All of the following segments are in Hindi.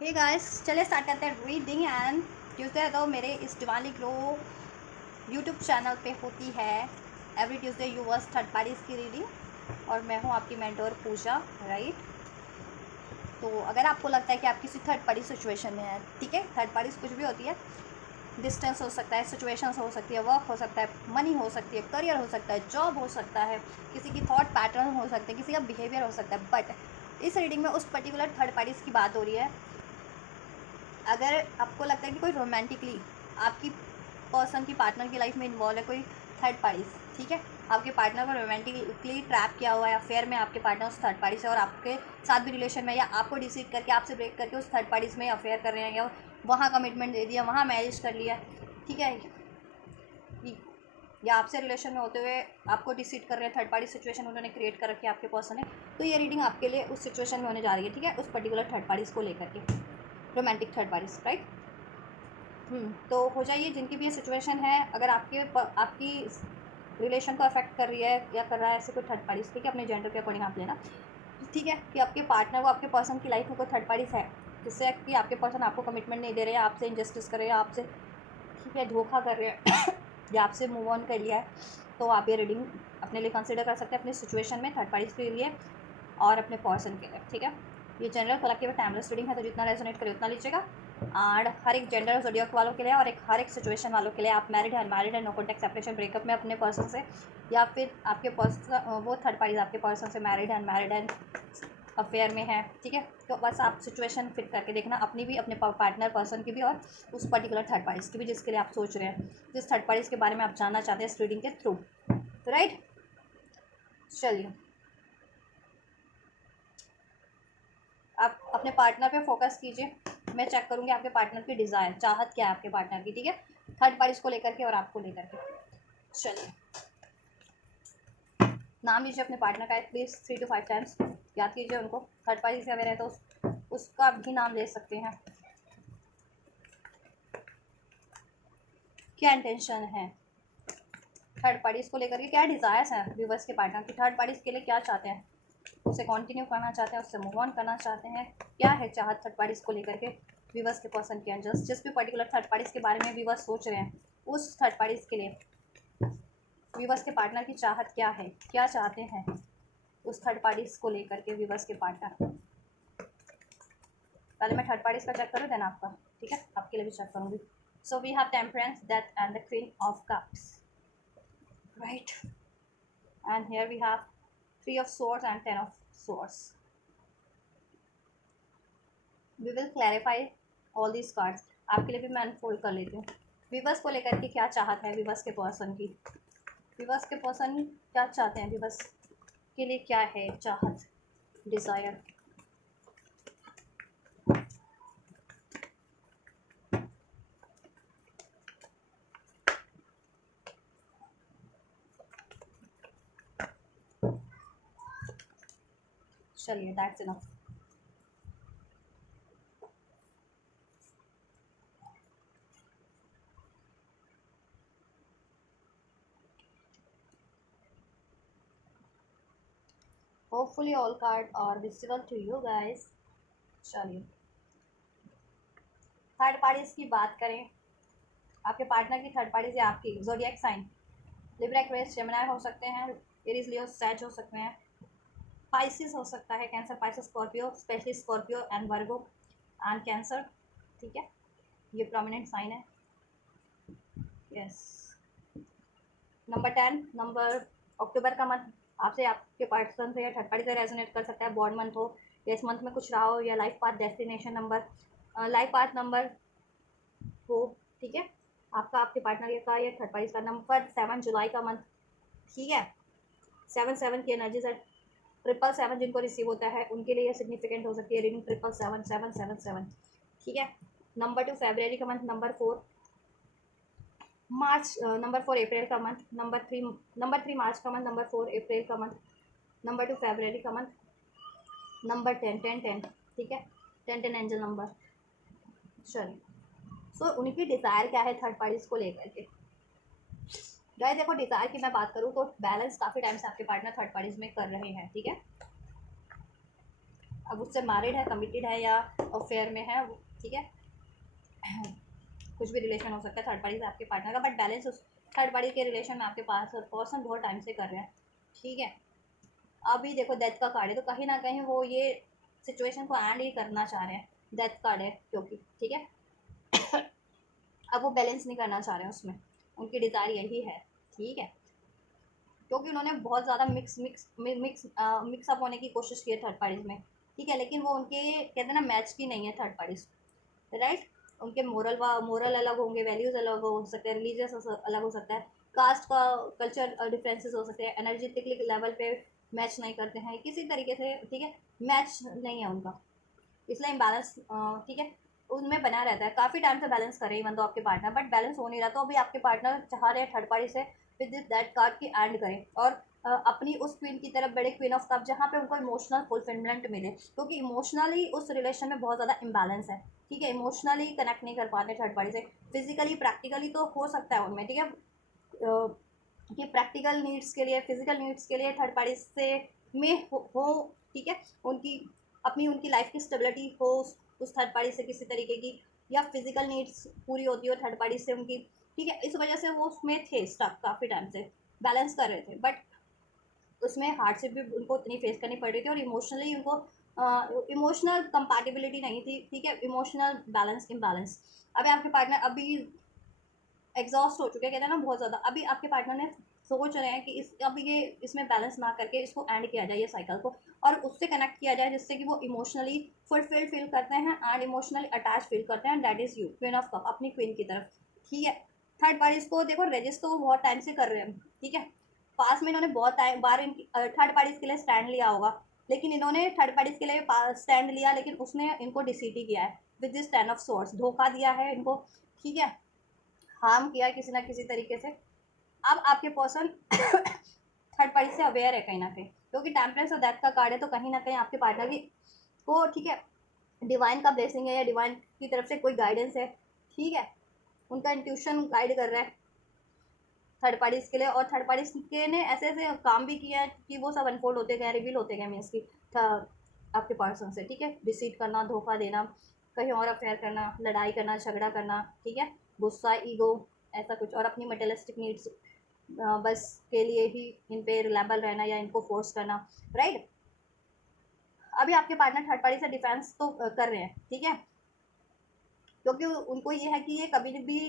हे गाइस, चले स्टार्ट करते हैं रीडिंग। एंड ट्यूसडे तो मेरे इस दिवाली ग्लो यूट्यूब चैनल पे होती है every Tuesday yours third parties की रीडिंग, और मैं हूँ आपकी मेंटोर पूजा, राइट। तो अगर आपको लगता है कि आप किसी थर्ड पार्टी सिचुएशन में हैं, ठीक है, थर्ड पार्टीज कुछ भी होती है, डिस्टेंस हो सकता है, सिचुएशंस हो सकती है, वर्क हो सकता है, मनी हो सकती है, करियर हो सकता है, जॉब हो सकता है, किसी की थॉट पैटर्न हो सकते हैं, किसी का बिहेवियर हो सकता है, बट इस रीडिंग में उस पर्टिकुलर थर्ड पार्टीज़ की बात हो रही है। अगर आपको लगता है कि कोई रोमांटिकली आपकी पर्सन की पार्टनर की लाइफ में इन्वॉल्व है कोई थर्ड पार्टीज, ठीक है, आपके पार्टनर को रोमांटिकली ट्रैप किया हुआ है, अफेयर में आपके पार्टनर उस थर्ड पार्टी से और आपके साथ भी रिलेशन में, या आपको डिसीड करके आपसे ब्रेक करके उस थर्ड पार्टीज में अफेयर कर रहे हैं, या वहाँ कमिटमेंट दे दिया, वहाँ मैरिज कर लिया, ठीक है, या आपसे रिलेशन में होते हुए आपको डिसीड कर रहे हैं, थर्ड पार्टी सिचुएशन उन्होंने क्रिएट कर रखी है आपके पर्सन ने, तो ये रीडिंग आपके लिए उस सिचुएशन में होने जा रही है, ठीक है, उस पर्टिकुलर थर्ड पार्टीज को लेकर के, रोमांटिक थर्ड पार्टीज, राइट। तो हो जाइए जिनकी भी ये सिचुएशन है, अगर आपकी रिलेशन को अफेक्ट कर रही है या कर रहा है ऐसे कोई थर्ड पार्टीज, ठीक है, अपने जेंडर के अकॉर्डिंग आप लेना, ठीक है, कि आपके पार्टनर को आपके पर्सन की लाइफ में कोई थर्ड पार्टीज है जिससे कि आपके पर्सन आपको कमिटमेंट नहीं दे रहे हैं, आपसे इंजस्टिस कर रहे हैं, आपसे, ठीक है, धोखा कर रहे हैं या आपसे मूव ऑन कर लिया है, तो आप ये रीडिंग अपने लिए कंसिडर कर सकते हैं अपनी सिचुएशन में थर्ड पार्टीज के लिए और अपने पर्सन के लिए, ठीक है। ये जनरल कलेक्टिव टाइमलेस रीडिंग है, तो जितना रेजोनेट करे उतना लीजिएगा। एंड हर एक जेंडर ज़ोडिएक वालों के लिए और हर एक सिचुएशन वालों के लिए, आप मैरिड है, अनमैरिड है, नो कॉन्टैक्ट, सेपरेशन, ब्रेकअप में अपने पर्सन से, या फिर आपके पर्सन वो थर्ड पार्टीज आपके पर्सन से मैरिड है, अनमैरिड है, अफेयर में है, ठीक है, तो बस आप सिचुएशन फिट करके देखना अपनी भी, अपने पार्टनर पर्सन की भी, और उस पर्टिकुलर थर्ड पार्टीज की भी जिसके लिए आप सोच रहे हैं, जिस थर्ड पार्टीज के बारे में आप जानना चाहते हैं इस रीडिंग के थ्रू, तो राइट। चलिए, आप अपने पार्टनर पे फोकस कीजिए, मैं चेक करूँगी आपके पार्टनर की डिज़ायर, चाहत क्या है आपके पार्टनर की, ठीक है, थर्ड पार्टीज को लेकर के और आपको लेकर के। चलिए, नाम लीजिए अपने पार्टनर का एटलीस्ट 3 to 5 टाइम्स, याद कीजिए उनको, थर्ड पार्टी से अगर है तो उसका भी नाम ले सकते हैं। क्या इंटेंशन है थर्ड पार्टीज को लेकर के, क्या डिज़ायर्स हैं व्यूवर्स के पार्टनर की, थर्ड पार्टीज के लिए क्या चाहते हैं, उसे कंटिन्यू करना चाहते हैं, उससे मूव ऑन करना चाहते हैं, क्या है चाहत थर्ड पार्टीज को लेकर के व्यूवर्स के पर्सन के अंदर, जिस भी पर्टिकुलर थर्ड पार्टीज के बारे में व्यूवर्स सोच रहे हैं उस थर्ड पार्टीज के लिए व्यूवर्स के पार्टनर की चाहत क्या है, क्या चाहते हैं उस थर्ड पार्टीज को लेकर के व्यूवर्स के पार्टनर। पहले मैं थर्ड पार्टीज का चेक करूँ देन आपका, ठीक है, आपके लिए भी चेक करूँगी। So we have temperance, death and the queen of cups, right, and here we have 3 of swords and 10 of swords. We will clarify all these cards. आपके लिए भी मैं अनफोल्ड कर लेती हूँ। विवस को लेकर के क्या चाहत है विवस के पर्सन की, विवस के पर्सन क्या चाहते हैं, विवस के लिए क्या है चाहत, डिज़ायर। चलिए, that's enough. Hopefully all card are visible to you guys. चलिए, थर्ड पार्टीज की बात करें, आपके पार्टनर की थर्ड पार्टी से आपकी zodiac sign Libra, Aquarius, Gemini हो सकते हैं, एरीज, लियो, सैज हो सकते हैं, पाइसिस हो सकता है, cancer, Pisces, Scorpio, specially Scorpio and Virgo and cancer, ठीक है, ये प्रोमिनेंट साइन है। यस, नंबर 10, नंबर अक्टूबर का मंथ आपसे आपके पर्सन से या थर्ड पार्टी से रेजोनेट कर सकता है, बॉर्ड मंथ हो या इस मंथ में कुछ रहा हो, या life path destination number, life path number हो, ठीक है, आपका आपके पार्टनर का या थर्ड पार्टी का नंबर 7 जुलाई का मंथ, ठीक है, 7 की एनर्जी से 777 जिनको रिसीव होता है उनके लिए सिग्निफिकेंट हो सकती है रीडिंग 777 ठीक है। नंबर 2 फरवरी का मंथ, नंबर 4 मार्च, नंबर 4 अप्रैल का मंथ, नंबर 3 मार्च का मंथ, नंबर 4 अप्रैल का मंथ, नंबर 2 फरवरी का मंथ, नंबर 10 ठीक है, 10 एंजल नंबर। चलिए, सो उनकी डिज़ायर क्या है थर्ड पार्टीज को लेकर के। गाइस देखो, डिज़ायर की मैं बात करूँ तो बैलेंस काफ़ी टाइम से आपके पार्टनर थर्ड पार्टीज में कर रहे हैं, ठीक है, अब उससे मैरिड है, कमिटेड है या अफेयर में है, ठीक है, कुछ भी रिलेशन हो सकता है थर्ड पार्टी से आपके पार्टनर का, बट बैलेंस उस थर्ड पार्टी के रिलेशन में आपके पास पर्सन बहुत टाइम से कर रहे हैं, ठीक है। अभी देखो डेथ का कार्ड है, तो कहीं ना कहीं वो ये सिचुएशन को एंड ही करना चाह रहे हैं, डेथ कार्ड है क्योंकि, ठीक है। अब वो बैलेंस नहीं करना चाह रहे हैं उसमें, उनकी डिज़ायर यही है, ठीक है, क्योंकि उन्होंने बहुत ज़्यादा मिक्सअप होने की कोशिश की है थर्ड पार्टीज में, ठीक है, लेकिन वो उनके कहते हैं ना मैच की नहीं है थर्ड पार्टीज, राइट। उनके मोरल अलग होंगे, वैल्यूज़ अलग हो सकते हैं, रिलीजियस अलग हो सकता है, कास्ट का कल्चर डिफरेंसेस हो सकते हैं, एनर्जेटिकली लेवल पे मैच नहीं करते हैं किसी तरीके से, ठीक है, मैच नहीं है उनका, इसलिए इम्बैलेंस, ठीक है, उनमें बना रहता है, काफ़ी टाइम से बैलेंस कर रही है मतलब आपके पार्टनर, बट बैलेंस हो नहीं रहा, तो अभी आपके पार्टनर चाह रहे हैं थर्ड पार्टी से विद दिस दैट कार्ड की एंड करें, और अपनी उस क्वीन की तरफ बड़े, क्वीन ऑफ कप, जहाँ पे उनको इमोशनल फुलफिलमेंट मिले, क्योंकि इमोशनली उस रिलेशन में बहुत ज़्यादा इम्बैलेंस है, ठीक है, इमोशनली कनेक्ट नहीं कर पाते थर्ड पार्टी से, फिजिकली प्रैक्टिकली तो हो सकता है उनमें, ठीक है, कि प्रैक्टिकल नीड्स के लिए, फिजिकल नीड्स के लिए थर्ड पार्टी से में हो, ठीक है, उनकी अपनी उनकी लाइफ की स्टेबिलिटी हो उस थर्ड पार्टी से किसी तरीके की, या फिजिकल नीड्स पूरी होती हो थर्ड पार्टी से उनकी, ठीक है, इस वजह से वो उसमें थे स्टक, काफ़ी टाइम से बैलेंस कर रहे थे, बट उसमें हार्डशिप भी उनको उतनी फेस करनी पड़ रही थी, और इमोशनली उनको इमोशनल कंपैटिबिलिटी नहीं थी, ठीक है, इमोशनल बैलेंस इम्बैलेंस। अभी आपके पार्टनर अभी एग्जॉस्ट हो चुके हैं, कहते हैं ना बहुत ज़्यादा, अभी आपके पार्टनर ने सोच रहे हैं कि इस अभी ये इसमें बैलेंस ना करके इसको एंड किया जाए ये साइकिल को, और उससे कनेक्ट किया जाए जिससे कि वो इमोशनली फुलफिल्ड फील करते हैं एंड इमोशनली अटैच फील करते हैं, that is you, queen of cup, अपनी क्वीन की तरफ, ठीक है। थर्ड पार्टीज को देखो रजिस्ट तो वो बहुत टाइम से कर रहे हैं, ठीक है, पास में इन्होंने बहुत टाइम बार इनकी थर्ड पार्टीज के लिए स्टैंड लिया होगा, लेकिन इन्होंने थर्ड पार्टीज के लिए स्टैंड लिया, लेकिन उसने इनको डिसीट ही किया है विद दिस 10 ऑफ सोर्स, धोखा दिया है इनको, ठीक है, हार्म किया है किसी ना किसी तरीके से। अब आपके पर्सन थर्ड पार्टी से अवेयर है कहीं ना कहीं, क्योंकि टेम्परेंस और डेथ का कार्ड है, तो कहीं ना कहीं आपके पार्टनर की को, ठीक है, डिवाइन का ब्लेसिंग है या डिवाइन की तरफ से कोई गाइडेंस है, ठीक है, उनका इंट्यूशन गाइड कर रहा है थर्ड पार्टीज के लिए, और थर्ड पार्टीज के ने ऐसे ऐसे काम भी किया है कि वो सब अनफोल्ड होते गए, रिवील होते गए मीन्स की आपके पर्सन से, ठीक है, डिसीट करना, धोखा देना, कहीं और अफेयर करना, लड़ाई करना, झगड़ा करना, ठीक है, गुस्सा, ईगो, ऐसा कुछ, और अपनी मटेरियलिस्टिक नीड्स बस के लिए ही इन पे रिलायबल रहना या इनको फोर्स करना, राइट। अभी आपके पार्टनर थर्ड पार्टी से डिफेंस तो कर रहे हैं, ठीक है, क्योंकि उनको ये है कि ये कभी भी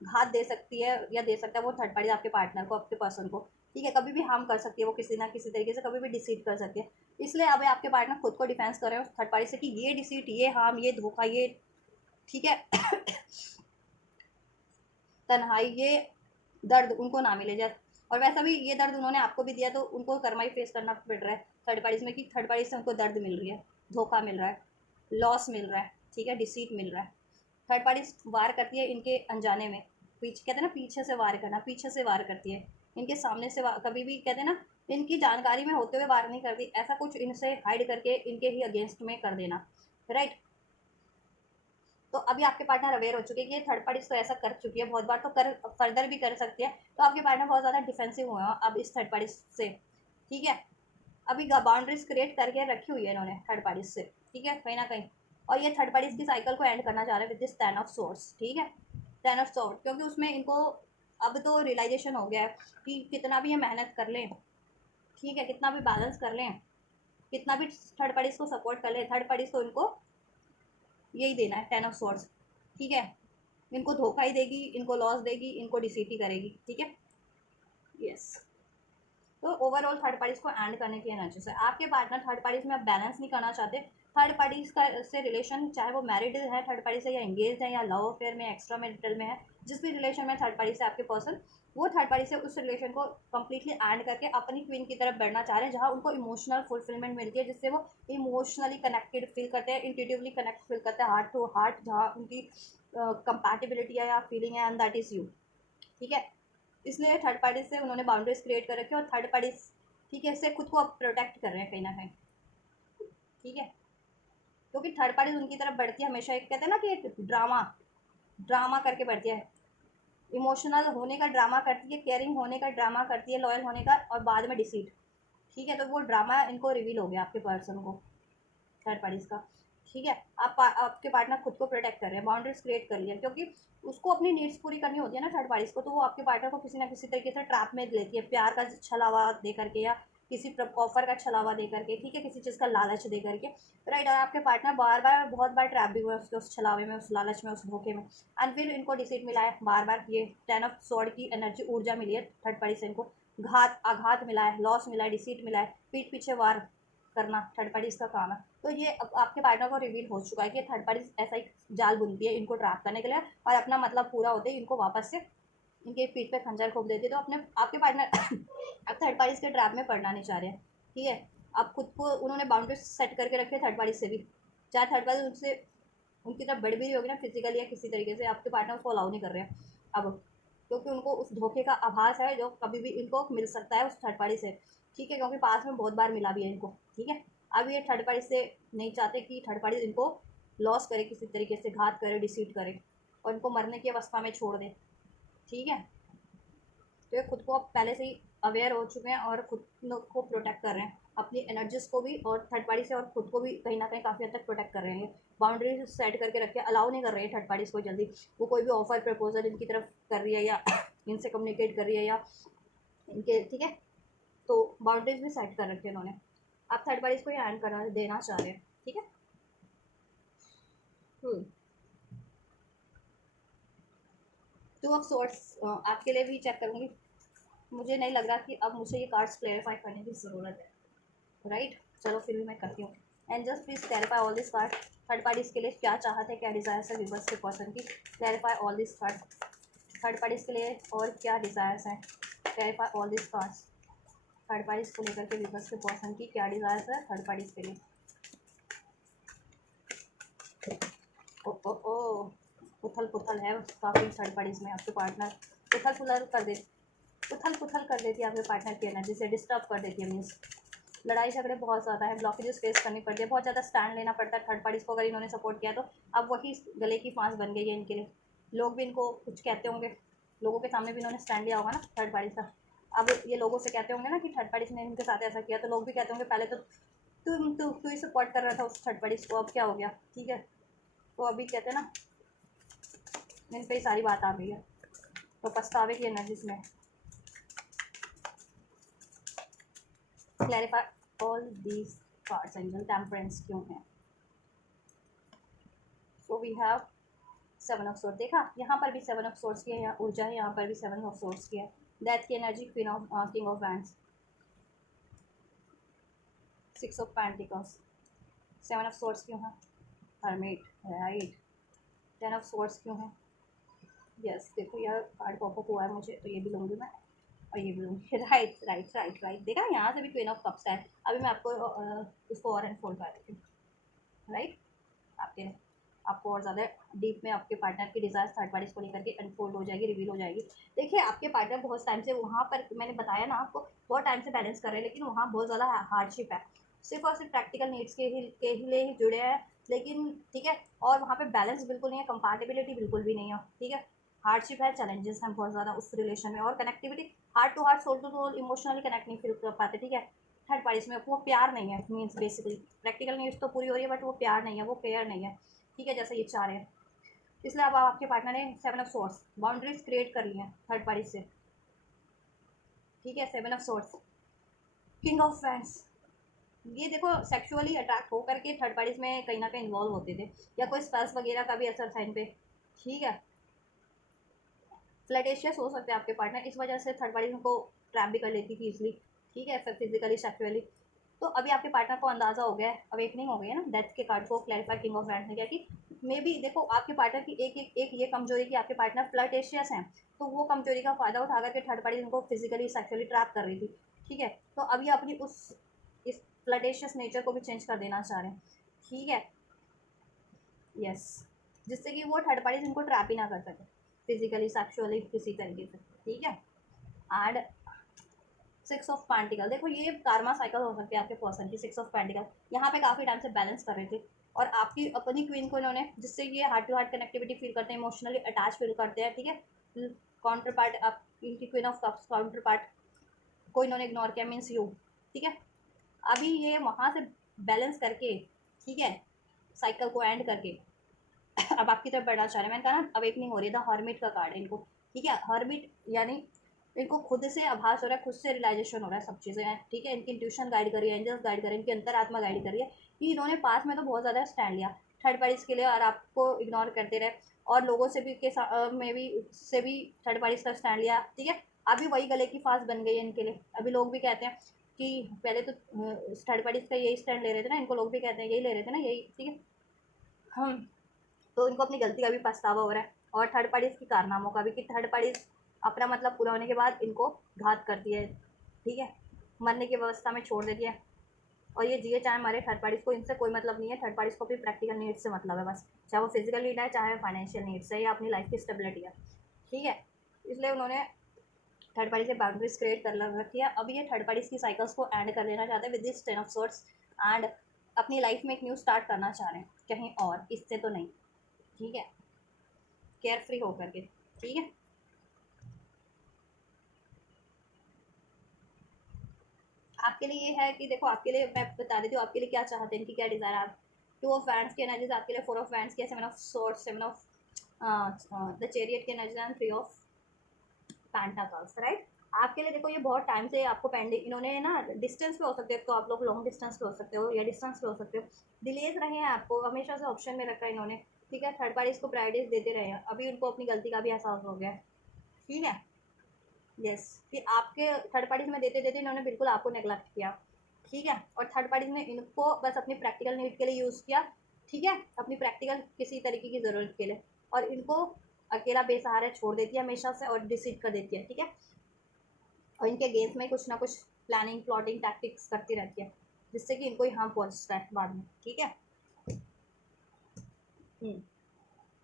घात दे सकती है या दे सकता है वो थर्ड पार्टी आपके पार्टनर को, आपके पर्सन को, ठीक है, कभी भी हार्म कर सकती है वो किसी ना किसी तरीके से, कभी भी डिसीट कर सकती है, इसलिए अब आपके पार्टनर खुद को डिफेंस कर रहे हैं थर्ड पार्टी से कि ये डिसीट, ये हार्म, ये धोखा, ये, ठीक है, तन्हाई, ये दर्द उनको ना मिले जाए, और वैसा भी ये दर्द उन्होंने आपको भी दिया, तो उनको कर्मा ही फेस करना पड़ रहा है थर्ड पार्टीज में, कि थर्ड पार्टी से उनको दर्द मिल रही है, धोखा मिल रहा है, लॉस मिल रहा है, ठीक है, डिसीट मिल रहा है, थर्ड पार्टी वार करती है इनके अनजाने में, पीछे कहते हैं ना, पीछे से वार करना, पीछे से वार करती है, इनके सामने से कभी भी कहते हैं ना, इनकी जानकारी में होते हुए वार नहीं करती, ऐसा कुछ इनसे हाइड करके इनके ही अगेंस्ट में कर देना, राइट। तो अभी आपके पार्टनर अवेयर हो चुके हैं कि ये थर्ड पार्टी तो ऐसा कर चुकी है बहुत बार, तो कर फर्दर भी कर सकती है, तो आपके पार्टनर बहुत ज़्यादा डिफेंसिव हुए हैं अब इस थर्ड पार्टी से, ठीक है, अभी बाउंड्रीज क्रिएट करके रखी हुई है इन्होंने थर्ड पार्टी से, ठीक है, कहीं ना कहीं, और ये थर्ड पार्टीज की साइकिल को एंड करना चाह रहे हैं विद दिस 10 ऑफ सोर्स, ठीक है, 10 ऑफ सोर्स, क्योंकि उसमें इनको अब तो रियलाइजेशन हो गया है कि कितना भी ये मेहनत कर लें, ठीक है, कितना भी बैलेंस कर लें, कितना भी थर्ड पार्टीज को सपोर्ट कर लें, थर्ड पार्टीज को इनको यही देना है 10 ऑफ सोर्स, ठीक है, इनको धोखा ही देगी, इनको लॉस देगी, इनको डिसीट ही करेगी, ठीक है, यस। तो ओवरऑल थर्ड पार्टीज को एंड करने की एनर्जी से आपके पार्टनर थर्ड पार्टीज में आप बैलेंस नहीं करना चाहते, थर्ड पार्टीज का से रिलेशन, चाहे वो मैरिड है थर्ड पार्टी से, या एंगेज है, या लव अफेयर में, एक्स्ट्रा मैरिटल में है, जिस भी रिलेशन में थर्ड पार्टी से आपके पर्सन, वो थर्ड पार्टी से उस रिलेशन को कम्प्लीटली एंड करके अपनी क्वीन की तरफ बढ़ना चाह रहे हैं, जहाँ उनको इमोशनल फुलफिलमेंट मिलती है, जिससे वो इमोशनली कनेक्टेड फील करते हैं, इंट्यूटिवली कनेक्ट फील करते हैं, हार्ट टू हार्ट, जहाँ उनकी कंपैटिबिलिटी है या फीलिंग है, एंड दैट इज़ यू, ठीक है, इसलिए थर्ड पार्टी से उन्होंने बाउंड्रीज क्रिएट कर रखी है, और थर्ड पार्टी, ठीक है, इससे खुद को अब प्रोटेक्ट कर रहे हैं कहीं ना कहीं, ठीक है, क्योंकि थर्ड पार्टी उनकी तरफ बढ़ती है हमेशा, एक कहते हैं ना कि एक ड्रामा ड्रामा करके बढ़ती है, इमोशनल होने का ड्रामा करती है, केयरिंग होने का ड्रामा करती है, लॉयल होने का, और बाद में डिसीट, ठीक है, तो वो ड्रामा इनको रिवील हो गया आपके पर्सन को, थर्ड पार्टीज का, ठीक है। आपके पार्टनर खुद को प्रोटेक्ट कर रहे हैं, बाउंड्रीज क्रिएट कर लिया, क्योंकि उसको अपनी नीड्स पूरी करनी होती है ना थर्ड पार्टीज को, तो वो आपके पार्टनर को किसी ना किसी तरीके से ट्रैप में लेती है, प्यार का छलावा दे करके या किसी ऑफर का छलावा दे करके, ठीक है, किसी चीज़ का लालच दे करके, राइट। और आपके पार्टनर बार बार बहुत बार ट्रैप भी हुए उसके उस छलावे में, उस लालच में, उस धोखे में, एंड फिर इनको डिसीट मिला है बार बार। ये 10 ऑफ स्वॉर्ड की एनर्जी, ऊर्जा मिली है थर्ड पार्टी से इनको, घात आघात मिला है, लॉस मिला है, डिसीट मिला है, पीठ पीछे वार करना थर्ड पार्टी इसका काम है। तो ये अब आपके पार्टनर को रिवील हो चुका है कि थर्ड पार्टी ऐसा एक जाल बुनती है इनको ट्रैप करने के लिए, और अपना मतलब पूरा होते ही इनको वापस से इनके पीठ पे खंजर खोप देती है। तो अपने आपके पार्टनर अब थर्ड पार्टी के ट्रैप में पड़ना नहीं चाह रहे हैं, ठीक है। अब खुद को उन्होंने बाउंड्री सेट करके रखी है थर्ड पार्टी से भी, चाहे थर्ड पार्टी उनसे उनकी तरफ बढ़ भी होगी ना फिजिकली या किसी तरीके से, आपके पार्टनर उसको अलाउ नहीं कर रहे हैं अब, क्योंकि उनको उस धोखे का आभास है जो कभी भी इनको मिल सकता है उस थर्ड पार्टी से, ठीक है, क्योंकि पास में बहुत बार मिला भी है इनको, ठीक है। अब ये थर्ड पार्टी से नहीं चाहते कि थर्ड पार्टी इनको लॉस करे, किसी तरीके से घात करे, डिसीट करे और इनको मरने की अवस्था में छोड़ दे, ठीक है। तो ये खुद को अब पहले से ही अवेयर हो चुके हैं और खुद को प्रोटेक्ट कर रहे हैं, अपनी एनर्जीज को भी और थर्ड पार्टी से, और खुद को भी कहीं ना कहीं काफ़ी हद तक प्रोटेक्ट कर रहे हैं। बाउंड्रीज सेट करके रखे, अलाउ नहीं कर रहे हैं थर्ड पार्टीज को जल्दी, वो कोई भी ऑफर प्रपोजल इनकी तरफ कर रही है या इनसे कम्युनिकेट कर रही है या इनके, ठीक है। तो बाउंड्रीज भी सेट कर रखे हैं इन्होंने, आप थर्ड पार्टीज को ये एंड करा देना चाह रहे हैं, ठीक है। टू ऑफ सोर्ट्स आपके लिए भी चेक करूँगी, मुझे नहीं लग रहा कि अब मुझे ये कार्ड्स क्लेरिफाई करने की ज़रूरत है, राइट। चलो फिर भी मैं करती हूँ, and just please clarify all this card. Third parties के लिए क्या चाहते हैं, क्या डिज़ायर्स है विवर्स के पर्सन की, clarify all this card. Third parties के लिए और क्या डिज़ायर्स हैं, clarify all this cards. Third parties को लेकर के विवर्स के पर्सन की क्या डिज़ायर्स है थर्ड पार्टीज के लिए। ओ ओ ओ उथल पुथल है काफ़ी थर्ड पार्टीज में, आपके पार्टनर उथल पुथल कर दे, उथल पुथल कर देती है आपके पार्टनर की एनर्जी से, डिस्टर्ब कर देती है, मीन्स लड़ाई झगड़े बहुत ज़्यादा है, ब्लॉकेजेस फेस करनी पड़ती है, बहुत ज़्यादा स्टैंड लेना पड़ता है थर्ड पार्टीज को अगर इन्होंने सपोर्ट किया तो। अब वही गले की फांस बन गई है इनके लिए, लोग भी इनको कुछ कहते होंगे, लोगों के सामने भी इन्होंने स्टैंड लिया होगा ना थर्ड पार्टीज का। अब ये लोगों से कहते होंगे ना कि थर्ड पार्टीज ने इनके साथ ऐसा किया, तो लोग भी कहते होंगे पहले तो तू ही सपोर्ट कर रहा था उस थर्ड पार्टीज को, अब क्या हो गया, ठीक है। तो अभी कहते हैं ना इन पर ही सारी बात आ गई है, तो पछतावे की एनर्जीज में। Clarify all these cards angel, temperance क्यों है। So we have 7 of swords, देखा यहाँ पर भी 7 ऑफ सोर्ड्स की है ऊर्जा है, यहाँ पर भी 7 ऑफ सोर्ड्स की है, डेथ की energy, queen of king of wands, 6 of pentacles, 7 of swords क्यों है, हर्मिट, राइट। 10 ऑफ सोर्ड्स क्यों है, यस देखो यह कार्ड पॉपअप हुआ है मुझे, तो ये भी लूँगी मैं और ये भी लूँगी, राइट राइट राइट राइट, देखा यहाँ से भी क्वीन ऑफ कप्स है। अभी मैं आपको इसको और एनफोल्ड कर देती हूँ, राइट। आपको और ज़्यादा डीप में आपके पार्टनर की डिज़ायर्स थर्ड पार्टीज को लेकर के अनफोल्ड हो जाएगी, रिवील हो जाएगी। देखिए आपके पार्टनर बहुत टाइम से वहाँ पर, मैंने बताया ना आपको, बहुत टाइम से बैलेंस कर रहे हैं, लेकिन वहाँ बहुत ज़्यादा हार्डशिप है, सिर्फ और सिर्फ प्रैक्टिकल नीड्स के लिए ही जुड़े हैं, लेकिन ठीक है, और वहाँ पे बैलेंस बिल्कुल नहीं है, कंपैटिबिलिटी बिल्कुल भी नहीं है, ठीक है। हार्डशिप है, चैलेंजेस हैं बहुत ज़्यादा उस रिलेशन में, और connectivity heart to heart, soul to soul, emotionally connect नहीं फील कर पाते, ठीक है। थर्ड पार्टीज में वो प्यार नहीं है, मीन्स बेसिकली प्रैक्टिकल नीड्स तो पूरी हो रही है बट वो प्यार नहीं है, वो केयर नहीं है, ठीक है, जैसे ये चाह रहे हैं। इसलिए अब आपके पार्टनर ने 7 ऑफ सोर्स बाउंड्रीज क्रिएट कर ली हैं थर्ड पार्टी से, ठीक है। 7 of source, king of friends, ये देखो सेक्सुअली अट्रैक्ट होकर के थर्ड पार्टीज में कहीं ना कहीं इन्वॉल्व होते थे, या कोई स्पेल्स वगैरह का भी असर था इन पे, ठीक है। फ्लर्टेशियस हो सकते हैं आपके पार्टनर, इस वजह से थर्ड पार्टी को ट्रैप भी कर लेती थी इजली, ठीक है, फिजिकली सेक्सुअली। तो अभी आपके पार्टनर को अंदाजा हो गया है, अवेकनिंग हो गई है ना डेथ के कार्ड को क्लैरिफाई किंग ऑफ फ्रेंड्स ने किया कि मे बी देखो आपके पार्टनर की एक ये कमजोरी कि आपके पार्टनर फ्लर्टेशियस हैं, तो वो कमजोरी का फायदा उठा करके थर्ड पार्टी उनको फिजिकली सेक्सुअली ट्रैप कर रही थी, ठीक है। तो अभी अपनी उस इस फ्लर्टेशियस नेचर को भी चेंज कर देना चाह रहे हैं, ठीक है, यस, जिससे कि वो थर्ड पार्टी इनको ट्रैप ही ना कर सके फिजिकली सेक्सुअली किसी तरीके से, ठीक है। एंड 6 ऑफ पेंटिकल, देखो ये कार्मा साइकिल हो सकती है आपके पर्सन की। 6 ऑफ पेंटिकल यहाँ पे काफ़ी टाइम से बैलेंस कर रहे थे, और आपकी अपनी क्वीन को इन्होंने, जिससे ये heart to heart connectivity feel करते हैं, इमोशनली अटैच फील करते हैं, ठीक है। काउंटर पार्ट, आप इनकी queen of cups counter part को इन्होंने इग्नोर किया, मीन्स यू, ठीक है। अभी ये वहाँ से बैलेंस करके ठीक है, साइकिल को एंड करके अब आपकी तरफ बढ़ना चाह रहे हैं। मैंने कहा ना अवेकनिंग हो रही है, द हर्मिट का कार्ड है इनको, ठीक है। हर्मिट यानी इनको खुद से आभास हो रहा है, खुद से रियलाइजेशन हो रहा है सब चीज़ें हैं, ठीक है। इनकी इंट्यूशन गाइड कर रही है, एंजल्स गाइड कर रही है, इनकी अंतरात्मा गाइड कर रही है कि इन्होंने पास में तो बहुत ज़्यादा स्टैंड लिया थर्ड पार्टीज के लिए और आपको इग्नोर करते रहे, और लोगों से भी में भी से भी थर्ड पार्टीज का स्टैंड लिया, ठीक है। अभी वही गले की फांस बन गई है इनके लिए। अभी लोग भी कहते हैं कि पहले तो थर्ड पार्टीज का यही स्टैंड ले रहे थे ना, इनको लोग भी कहते हैं यही ले रहे थे ना, यही, ठीक है। हम तो इनको अपनी गलती का भी पछतावा हो रहा है और थर्ड पार्टीज की कारनामों का भी, कि थर्ड पार्टीज अपना मतलब पूरा होने के बाद इनको घात करती है, ठीक है, मरने की व्यवस्था में छोड़ देती है। और ये जिए चाहे मरे, थर्ड पार्टीज को इनसे कोई मतलब नहीं है। थर्ड पार्टीज को अपनी प्रैक्टिकल नीड्स से मतलब है बस, चाहे वो फिजिकल नीड है चाहे फाइनेंशियल नीड्स है या अपनी लाइफ की स्टेबिलिटी है, ठीक है। इसलिए उन्होंने थर्ड पार्टी से बाउंड्रीज क्रिएट कर रखी है। अब ये थर्ड पार्टीज की साइकिल्स को एंड कर देना चाहते हैं with this ten of swords and अपनी लाइफ में एक न्यू स्टार्ट करना चाह रहे हैं कहीं और, इससे तो नहीं, ठीक है, केयर फ्री होकर के, ठीक है। आपके लिए ये है कि देखो, आपके लिए मैं बता देती हूँ आपके लिए क्या चाहते हैं, इनकी क्या डिज़ायर है। आप टू ऑफ वैंड्स की एनर्जीज आपके लिए, फोर ऑफ वैंड्स की, seven of swords, seven of the chariot की energy and three of pentacles, right. आपके लिए देखो ये बहुत टाइम से आपको पेंडिंग, इन्होंने ना डिस्टेंस पे हो सकते हो, तो आप लोग लॉन्ग डिस्टेंस पे हो सकते हो या डिस्टेंस पे हो सकते हो, डिलेज रहे हैं आपको हमेशा से ऑप्शन में रखा है इन्होंने, ठीक है। थर्ड पार्टी इसको प्रायोरिटीज देते रहे हैं, अभी उनको अपनी गलती का भी एहसास हो गया है, ठीक है। यस, कि आपके थर्ड पार्टीज में देते देते इन्होंने बिल्कुल आपको नेग्लेक्ट किया, ठीक है। और थर्ड पार्टीज ने इनको बस अपनी प्रैक्टिकल नीड के लिए यूज़ किया, ठीक है, अपनी प्रैक्टिकल किसी तरीके की ज़रूरत के लिए, और इनको अकेला बेसहारा छोड़ देती है हमेशा से और डिसीड कर देती है, ठीक है। और इनके गेम्स में कुछ ना कुछ प्लानिंग प्लॉटिंग टैक्टिक्स करती रहती है जिससे कि इनको ही हार्म पहुंचता है बाद में, ठीक है।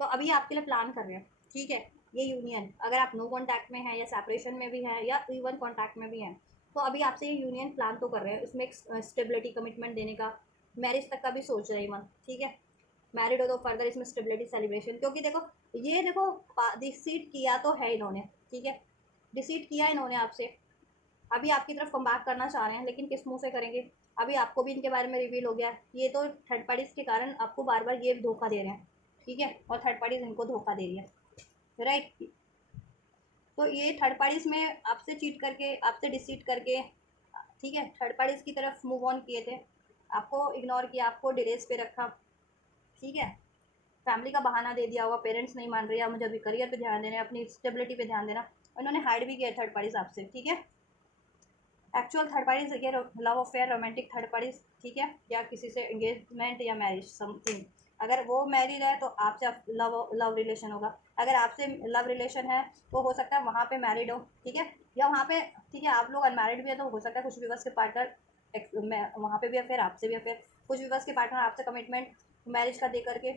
तो अभी आपके लिए प्लान कर रहे हैं, ठीक है। ये यूनियन अगर आप नो कॉन्टैक्ट में है या सेपरेशन में भी है या इवन कॉन्टैक्ट में भी है, तो अभी आपसे ये यूनियन प्लान तो कर रहे हैं, उसमें एक स्टेबिलिटी कमिटमेंट देने का, मैरिज तक का भी सोच रहे हैं मन, ठीक है। मैरिड हो तो फर्दर इसमें स्टेबिलिटी सेलिब्रेशन, क्योंकि देखो ये देखो डिसीड किया तो है इन्होंने, ठीक है, डिसीड किया इन्होंने आपसे, अभी आपकी तरफ कम बैक करना चाह रहे हैं, लेकिन किस मुंह से करेंगे। अभी आपको भी इनके बारे में रिवील हो गया, ये तो थर्ड पार्टीज के कारण आपको बार बार ये धोखा दे रहे हैं, ठीक है, और थर्ड पार्टीज इनको धोखा दे रही है, राइट। तो ये थर्ड पार्टीज में आपसे चीट करके, आपसे डिसीट करके, ठीक है, थर्ड पार्टीज की तरफ मूव ऑन किए थे, आपको इग्नोर किया, आपको डिलेज पे रखा, ठीक है। फैमिली का बहाना दे दिया होगा, पेरेंट्स नहीं मान रहे हैं, मुझे अभी करियर पे ध्यान देना है, अपनी स्टेबिलिटी पे ध्यान देना, उन्होंने हाइड भी किया थर्ड पार्टीज आपसे, ठीक है। एक्चुअल थर्ड पार्टीज ये love affair, romantic third parties, ठीक है, या किसी से एंगेजमेंट या मैरिज समथिंग। अगर वो मैरिड है तो आपसे लव लव रिलेशन होगा, अगर आपसे लव रिलेशन है तो हो सकता है वहाँ पे मैरिड हो, ठीक है, या वहाँ पे, ठीक है, आप लोग अनमैरिड भी है तो हो सकता है कुछ व्यूवर्स के पार्टनर वहाँ पे भी अफेयर, आपसे भी अफेयर, कुछ व्यूवर्स के पार्टनर आपसे कमिटमेंट मैरिज का दे करके,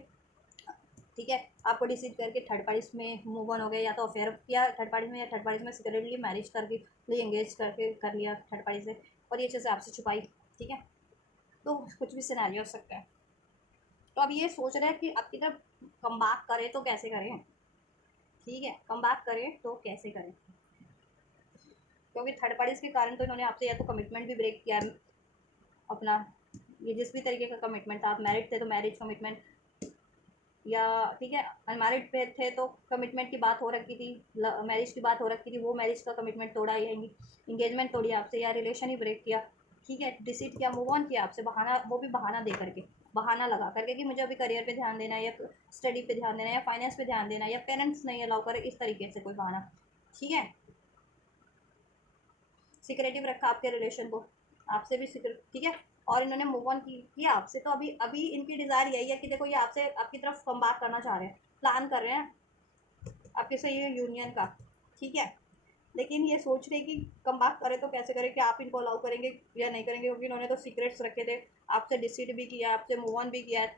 ठीक है, आपको डिसीड करके थर्ड पार्टीज में मूव ऑन हो गए, या तो अफेयर किया थर्ड पार्टीज में, या थर्ड पार्टीज में सीक्रेटली मैरिज करके एंगेज करके कर लिया थर्ड पार्टी से, और ये चीज़ें आपसे छुपाई, ठीक है। तो कुछ भी सिनेरियो हो सकता है। तो अब ये सोच रहे हैं कि आपकी तरफ कम बैक करें तो कैसे करें, ठीक है, कम बैक करें तो कैसे करें, क्योंकि थर्ड पार्टीज के कारण तो इन्होंने आपसे या तो कमिटमेंट भी ब्रेक किया अपना, ये जिस भी तरीके का कमिटमेंट था, आप मैरिड थे तो मैरिज कमिटमेंट, या ठीक है अनमैरिड पे थे तो कमिटमेंट की बात हो रखी थी, मैरिज की बात हो रखी थी, वो मैरिज का कमिटमेंट तोड़ा या इंगेजमेंट तोड़ी आपसे, या रिलेशन ही ब्रेक किया, ठीक है, डिसीड किया, मूव ऑन किया आपसे, बहाना, वो भी बहाना दे करके, बहाना लगा करके कि मुझे अभी करियर पे ध्यान देना है, या स्टडी पे ध्यान देना है, या फाइनेंस पे ध्यान देना है, या पेरेंट्स नहीं अलाउ करे, इस तरीके से कोई बहाना, ठीक है। सिक्रेटिव रखा आपके रिलेशन को, आपसे भी सीक्रेट, ठीक है। और इन्होंने मूव ऑन किया आपसे, तो अभी अभी इनकी डिज़ायर यही है कि देखो ये आपसे आपकी तरफ कम बैक करना चाह रहे हैं, प्लान कर रहे हैं आपके से ये यूनियन का, ठीक है। लेकिन ये सोच रहे कि कम बैक करें तो कैसे करें, कि आप इनको अलाउ करेंगे या नहीं करेंगे, क्योंकि इन्होंने तो सीक्रेट्स रखे थे, आपसे डिसीड भी किया, आपसे मूव ऑन भी किया है,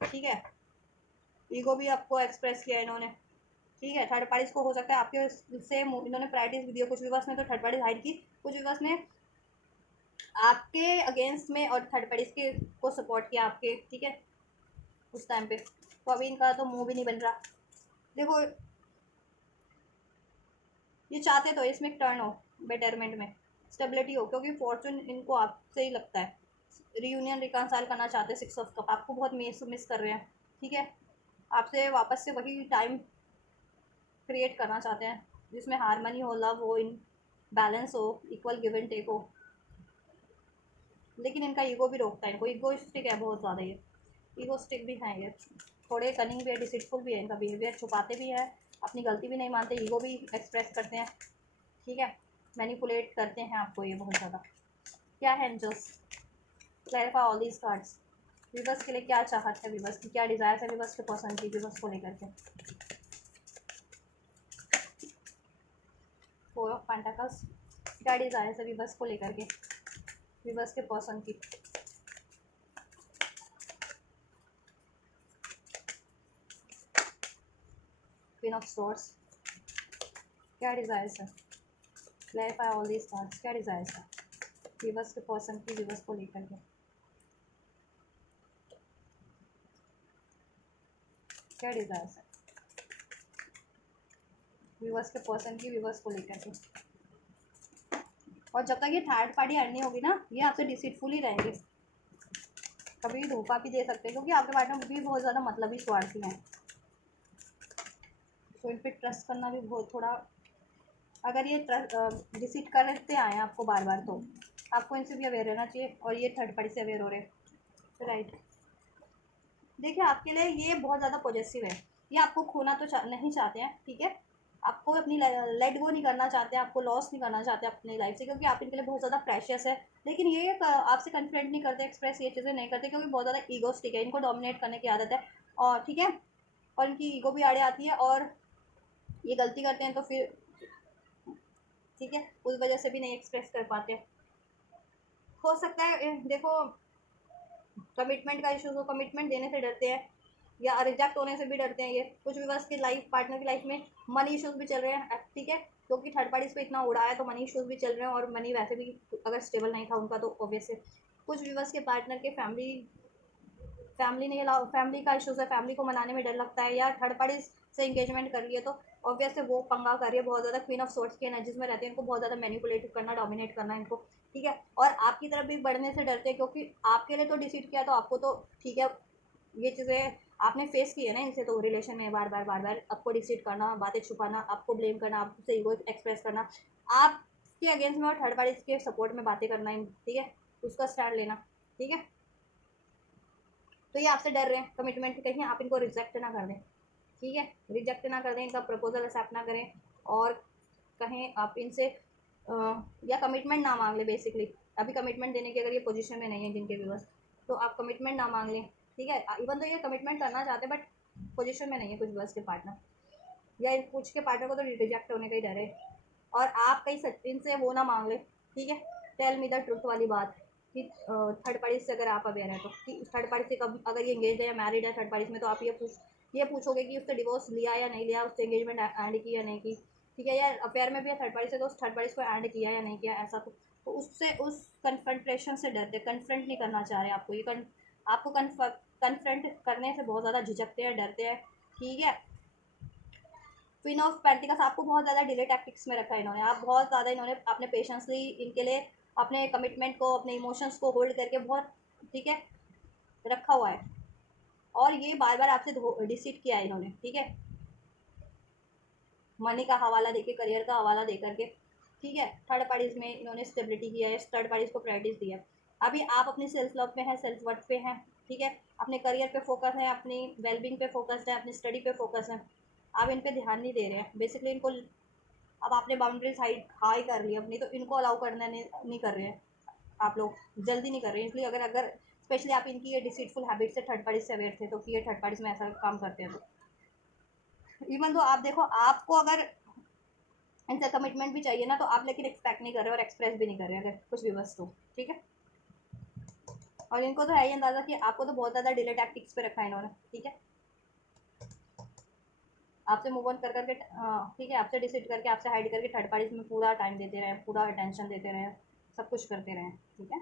ठीक है, ईगो भी आपको एक्सप्रेस किया इन्होंने, ठीक है। थर्ड पार्टीज को हो सकता है आपके से इन्होंने प्रायोरिटीज भी दिया, कुछ व्यूवर्स ने तो थर्ड पार्टीज हाइड की, कुछ व्यूवर्स ने आपके अगेंस्ट में और थर्ड पार्टीज के को सपोर्ट किया आपके, ठीक है, उस टाइम पे। तो अभी इनका तो मुंह भी नहीं बन रहा, देखो ये चाहते तो इसमें एक टर्न हो, बेटरमेंट में स्टेबिलिटी हो, क्योंकि फॉर्चून इनको आपसे ही लगता है, रीयूनियन रिकनसाइल करना चाहते हैं, 6 ऑफ कप आपको बहुत मिस कर रहे हैं, ठीक है, आपसे वापस से वही टाइम क्रिएट करना चाहते हैं जिसमें हारमनी हो, लव हो, इन बैलेंस हो, इक्वल गिव एंड टेक हो। लेकिन इनका ईगो भी रोकता है, इनको ईगोइस्टिक है बहुत ज़्यादा, ये ईगोस्टिक भी हैं, ये थोड़े कनिंग भी है, डिसिटफुल भी है, इनका बिहेवियर छुपाते भी हैं, अपनी गलती भी नहीं मानते, ईगो भी एक्सप्रेस करते हैं, ठीक है, मैनिपुलेट करते हैं आपको ये बहुत ज़्यादा। क्या है angels, clarify all these cards. Viewers के लिए क्या चाहत है, विवर्स की क्या डिज़ायर है, विवर्स के पर्सन की, विवर्स को लेकर के। 4 ऑफ पेंटाकल्स, क्या डिज़ायर है विवर्स को लेकर के, विवर्स के पर्सन की। क्वीन ऑफ सोर्स, क्या डिज़ायर है, क्लैरिफाई ऑल दीज कार्ड्स, क्या डिज़ायर है विवर्स के पर्सन की, विवर्स को लेकर के। क्या डिज़ायर है विवर्स के पर्सन की, विवर्स को लेकर के। और जब तक ये थर्ड पार्टी ऐड नहीं होगी ना, ये आपसे डिसीटफुल ही रहेंगे, कभी धोखा भी दे सकते हैं, क्योंकि आपके पार्टनर भी बहुत ज़्यादा मतलबी स्वार्थी हैं, तो इन पर ट्रस्ट करना भी बहुत थोड़ा, अगर ये डिसीट करते आए हैं आपको बार बार, तो आपको इनसे भी अवेयर रहना चाहिए, और ये थर्ड पार्टी से अवेयर हो रहे हैं, राइट। देखिए आपके लिए ये बहुत ज़्यादा पॉजिटिव है, ये आपको खोना तो नहीं चाहते हैं, ठीक है, आपको अपनी लेट गो नहीं करना चाहते हैं, आपको लॉस नहीं करना चाहते अपनी लाइफ से, क्योंकि आप इनके लिए बहुत ज़्यादा प्रेशियस है। लेकिन ये आपसे कन्फ्रंट नहीं करते, एक्सप्रेस ये चीज़ें नहीं करते, क्योंकि बहुत ज़्यादा ईगोस्टिक है, इनको डोमिनेट करने की आदत है, और ठीक है, और इनकी ईगो भी आड़े आती है, और ये गलती करते हैं तो फिर ठीक है उस वजह से भी नहीं एक्सप्रेस कर पाते। हो सकता है देखो कमिटमेंट का इशू हो, कमिटमेंट देने से डरते हैं, या रिजेक्ट होने से भी डरते हैं, ये कुछ व्यूअर्स के लाइफ पार्टनर की लाइफ में मनी इश्यूज भी चल रहे हैं, ठीक है, क्योंकि थर्ड पार्टीज पे इतना उड़ाया तो मनी इश्यूज भी चल रहे हैं, और मनी वैसे भी अगर स्टेबल नहीं था उनका तो ऑब्वियसली कुछ व्यूअर्स के पार्टनर के फैमिली नहीं अलाउ, फैमिली का इशूज़ है, फैमिली को मनाने में डर लगता है, या थर्ड पार्टी से इंगेजमेंट कर रही है तो ऑब्वियसली वो पंगा कर रही है, बहुत ज़्यादा क्वीन ऑफ सोर्ट्स की एनर्जीज में रहते हैं, इनको बहुत ज़्यादा मैनिपुलेट करना, डोमिनेट करना इनको, ठीक है, और आपकी तरफ भी बढ़ने से डरते हैं, क्योंकि आपके लिए तो डिसीड किया तो आपको तो ठीक है, ये चीज़ें आपने फेस की है ना इनसे, तो रिलेशन में बार बार आपको डिसीड करना, बातें छुपाना, आपको ब्लेम करना, आपसे ईगो एक्सप्रेस करना, आपके अगेंस्ट में और थर्ड पार्टी के सपोर्ट में बातें करना, ठीक है, उसका स्टैंड लेना, ठीक है, तो ये आपसे डर रहे हैं कमिटमेंट, कहीं आप इनको रिजेक्ट ना कर दें, ठीक है, रिजेक्ट ना कर दें, इनका प्रपोजल एक्सेप्ट ना करें, और कहें आप इनसे या कमिटमेंट ना मांग लें, बेसिकली अभी कमिटमेंट देने की अगर ये पोजीशन में नहीं है जिनके व्यूअर्स, तो आप कमिटमेंट ना मांग लें, ठीक है, इवन तो ये कमिटमेंट करना चाहते हैं बट पोजीशन में नहीं है कुछ व्यूअर्स के पार्टनर, या कुछ के पार्टनर को तो रिजेक्ट होने का ही डर है, और आप कहीं इनसे वो ना मांग लें, ठीक है, टेल मी द ट्रुथ वाली बात, कि थर्ड पार्टी से अगर आप अवेयर हैं तो, कि थर्ड पार्टी से कब अगर ये एंगेज है या मैरिड है थर्ड पार्टी में, तो आप ये पूछोगे कि उससे डिवोर्स लिया या नहीं लिया, उससे एंगेजमेंट एंड की या नहीं की, ठीक है, या अफेयर में भी है थर्ड पार्टी से, तो उस थर्ड पार्टी को एंड किया या नहीं किया, ऐसा तो उससे उस कन्फ्रंटेशन से डरते, कन्फ्रंट नहीं करना चाह रहे आपको, ये आपको कन्फ्रंट करने से बहुत ज़्यादा झिझकते हैं, डरते हैं, ठीक है। क्वीन ऑफ पेंटिकल्स आपको बहुत ज़्यादा डिले टैक्टिक्स में रखा है इन्होंने, आप बहुत ज़्यादा इन्होंने अपने पेशेंसली इनके लिए अपने कमिटमेंट को, अपने इमोशंस को होल्ड करके बहुत, ठीक है, रखा हुआ है, और ये बार बार आपसे डिसीट किया है इन्होंने, ठीक है, मनी का हवाला देके, करियर का हवाला दे करके, ठीक है, थर्ड पार्टीज में इन्होंने स्टेबिलिटी किया है, थर्ड पार्टीज को प्रायोरिटीज दिया है। अभी आप अपनी सेल्फ लव पे हैं, सेल्फ वर्थ पे हैं, ठीक है, अपने करियर पे फोकस है, अपनी वेलबींग पे फोकस है, अपनी स्टडी पे फोकस है, आप इन पे ध्यान नहीं दे रहे हैं, बेसिकली इनको अब आपने बाउंड्रीज हाई कर ली अपनी, तो इनको अलाउ करना नहीं कर रहे हैं आप लोग, जल्दी नहीं कर रहे हैं, इसलिए अगर अगर स्पेशली आप इनकी ये डिसीटफुल हैबिट से थर्ड पार्टी से अवेयर थे, तो कि ये थर्ड पार्टी में ऐसा काम करते हैं, तो इवन तो आप देखो आपको अगर इनसे कमिटमेंट भी चाहिए ना, तो आप लेकिन एक्सपेक्ट नहीं कर रहे और एक्सप्रेस भी नहीं कर रहे अगर कुछ भी बस, तो ठीक है, और इनको तो है ही अंदाज़ा कि आपको तो बहुत ज़्यादा डिले टैक्टिक्स पे रखा है इन्होंने, ठीक है, आपसे मूव ऑन कर करके, ठीक है, आपसे डिसीड करके, आपसे हाइड करके थर्ड पार्टीज में पूरा टाइम देते रहे, पूरा अटेंशन देते रहे, सब कुछ करते रहे, ठीक है।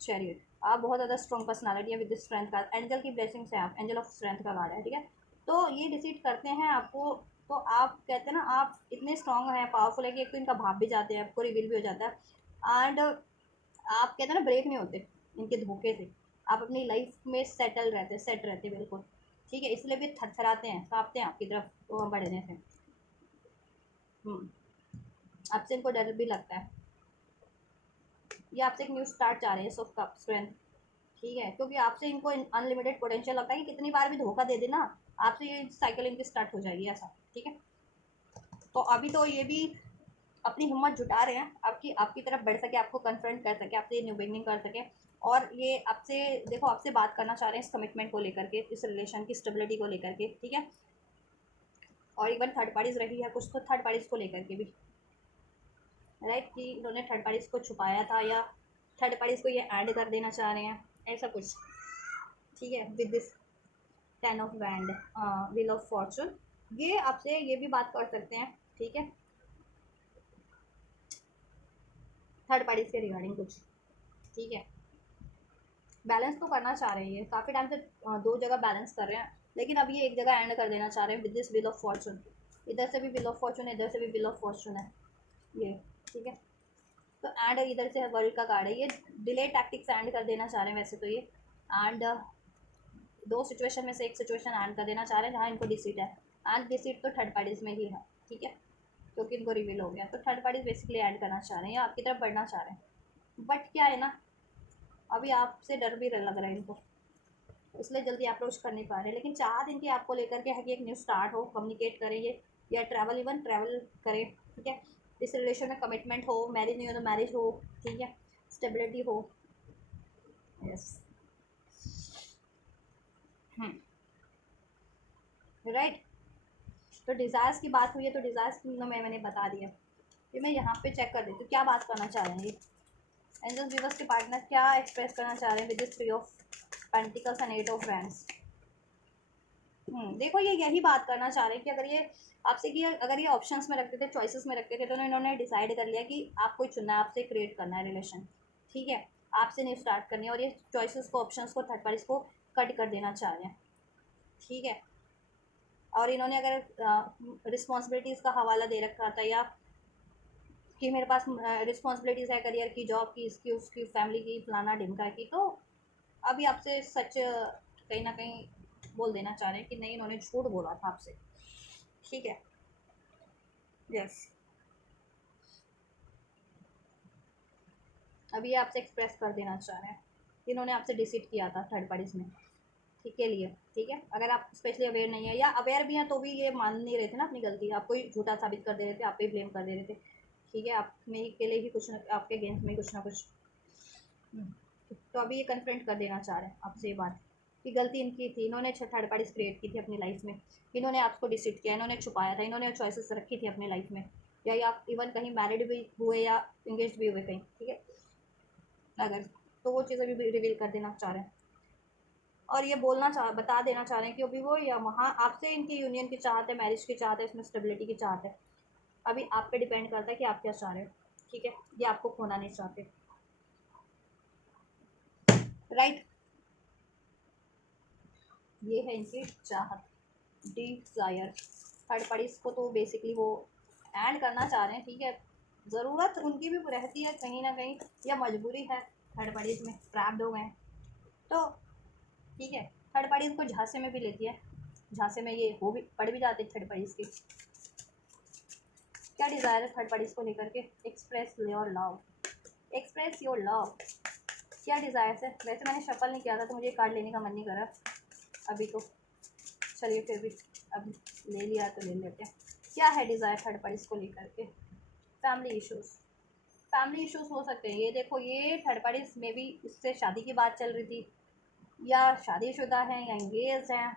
चैरियट, आप बहुत ज़्यादा स्ट्रॉन्ग पर्सनालिटी है, विद स्ट्रेंथ का एंजल की ब्लेसिंग्स है, आप एंजल ऑफ स्ट्रेंथ का कार्ड है, ठीक है, तो ये डिसीड करते हैं आपको, तो आप कहते हैं ना आप इतने स्ट्रॉन्ग हैं, पावरफुल है कि एक तो इनका भाप भी जाते हैं, आपको रिवील भी हो जाता है, एंड आप कहते हैं ना ब्रेक नहीं होते इनके धोखे से, आप अपनी लाइफ में सेटल रहते, सेट रहते बिल्कुल, ठीक है, इसलिए भी थरथराते हैं, काँपते हैं आपकी तरफ तो बढ़ने से। आपसे इनको डर भी लगता है। ये आपसे एक न्यू स्टार्ट चाह रहे हैं, सो कप स्ट्रेंथ, ठीक है, क्योंकि आपसे इनको अनलिमिटेड पोटेंशियल लगता है कि कितनी बार भी धोखा दे देना आपसे ये साइकिल इनकी स्टार्ट हो जाएगी ऐसा, ठीक है। तो अभी तो ये भी अपनी हिम्मत जुटा रहे हैं आपकी आपकी तरफ बढ़ सके, आपको कन्फ्रंट कर सके, आपसे न्यू बिगनिंग कर सके, और ये आपसे देखो आपसे बात करना चाह रहे हैं इस कमिटमेंट को लेकर के, इस रिलेशन की स्टेबिलिटी को लेकर के, ठीक है। और एक बार थर्ड पार्टीज रही है कुछ तो थर्ड पार्टीज को लेकर के भी, राइट, कि इन्होंने थर्ड पार्टीज को छुपाया था या थर्ड पार्टीज को ये ऐड कर देना चाह रहे हैं, ऐसा कुछ, ठीक है। With this 10 of Wands, wheel of Fortune, ये आपसे ये भी बात कर सकते हैं, ठीक है, थर्ड पार्टीज के रिगार्डिंग कुछ, ठीक है। बैलेंस तो करना चाह रहे हैं, काफ़ी टाइम से दो जगह बैलेंस कर रहे हैं, लेकिन अब ये एक जगह एंड कर देना चाह रहे हैं with this wheel of Fortune. इधर से भी व्हील ऑफ फॉर्चून है, इधर से भी व्हील ऑफ फॉर्चून है, ये, ठीक है। तो एंड इधर से है वर्ल्ड का कार्ड है, ये डिले टैक्टिक्स एंड कर देना चाह रहे हैं वैसे तो ये, एंड दो सिचुएशन में से एक सिचुएशन एंड कर देना चाह रहे हैं जहाँ इनको डिसीट है, एंड डिसीट तो थर्ड पार्टीज में ही है, ठीक है, क्योंकि इनको रिवील हो गया, तो थर्ड पार्टीज बेसिकली एंड करना चाह रहे हैं या आपकी तरफ बढ़ना चाह रहे हैं। बट क्या है ना, अभी आपसे डर भी लग रहा है इनको, इसलिए जल्दी अप्रोच कर नहीं पा रहे, लेकिन चाहत इनकी आपको लेकर के है कि एक न्यू स्टार्ट हो, कम्युनिकेट करें ये, या ट्रैवल, इवन ट्रैवल करें, ठीक है। इस रिलेशन में कमिटमेंट हो, मैरिज नहीं हो तो मैरिज हो, ठीक है, स्टेबिलिटी हो, यस, राइट। तो डिज़ायर्स की बात हुई है, तो डिज़ायर्स मैंने बता दिया, कि मैं यहाँ पे चेक कर देती हूँ क्या बात करना चाह रहे हैं ये एंजल्स व्यूअर्स के पार्टनर, क्या एक्सप्रेस करना चाह रहे हैं with this 3 of Pentacles and 8 of Wands। देखो ये यही बात करना चाह रहे हैं कि अगर ये आपसे कि अगर ये ऑप्शंस में रखते थे, चॉइसेस में रखते थे, तो इन्होंने डिसाइड कर लिया कि आपको ही चुनना है, आपसे क्रिएट करना है रिलेशन, ठीक है, आपसे नहीं स्टार्ट करनी है, और ये चॉइसेस को, ऑप्शंस को, थर्ड पार्टीज को कट कर देना चाह रहे हैं, ठीक है। और इन्होंने अगर रिस्पॉन्सिबिलिटीज़ का हवाला दे रखा था, या कि मेरे पास रिस्पॉन्सिबिलिटीज़ है करियर की, जॉब की, इसकी उसकी, फैमिली की, फलाना ढिमका की, तो अभी आपसे सच कहीं ना कहीं बोल देना चाह रहे हैं कि नहीं, इन्होंने झूठ बोला था आपसे, ठीक है, यस। अभी ये आपसे एक्सप्रेस कर देना चाह रहे हैं, इन्होंने आपसे डिसीट किया था थर्ड पार्टीज में, ठीक के लिए, ठीक है। अगर आप स्पेशली अवेयर नहीं है या अवेयर भी हैं तो भी ये मान नहीं रहे थे ना अपनी गलती, आपको ही झूठा साबित कर दे रहे थे, आप ही ब्लेम कर दे रहे थे, ठीक है, आप मेरे के लिए ही कुछ न, आपके अगेंस्ट में कुछ ना कुछ। तो अभी ये कन्फ्रंट कर देना चाह रहे हैं आपसे ये बात कि गलती इनकी थी, इन्होंने थर्ड पार्टीज क्रिएट की थी अपनी लाइफ में, इन्होंने आपको डिसीट किया, इन्होंने छुपाया था, इन्होंने चॉइसेस रखी थी अपनी लाइफ में, या आप इवन कहीं मैरिड भी हुए या इंगेज भी हुए कहीं, ठीक है, अगर, तो वो चीज़ अभी रिवील कर देना चाह रहे हैं, और ये बता देना चाह रहे हैं कि अभी वो या वहाँ आपसे इनकी यूनियन की चाहत है, मैरिज की चाहत है, इसमें स्टेबिलिटी की चाहत है, अभी आप पे डिपेंड करता है कि आप क्या चाह रहे हो, ठीक है, ये आपको खोना नहीं चाहते, राइट। ये है इनकी चाहत, डिजायर, थर्ड पार्टीज को तो बेसिकली वो ऐड करना चाह रहे हैं, ठीक है, ज़रूरत उनकी भी रहती है कहीं ना कहीं, या मजबूरी है, थर्ड पार्टीज में ट्रैप्ड हो गए, तो ठीक है, थर्ड पार्टीज को झांसे में भी लेती है, झांसे में ये हो भी पड़ भी जाते थर्ड पार्टीज के। क्या डिज़ायर है थर्ड पार्टीज को लेकर के, express your love, express your love, क्या डिज़ायर्स है। वैसे मैंने शफल नहीं किया था तो मुझे कार्ड लेने का मन नहीं कर रहा अभी, तो चलिए फिर भी अब ले लिया तो ले लेते हैं। क्या है डिज़ायर थर्ड पार्टीज को लेकर के, फैमिली इश्यूज़, फैमिली इश्यूज़ हो सकते हैं, ये देखो ये थर्ड पार्टीज में भी इससे शादी की बात चल रही थी, या शादीशुदा हैं या इंगेज हैं,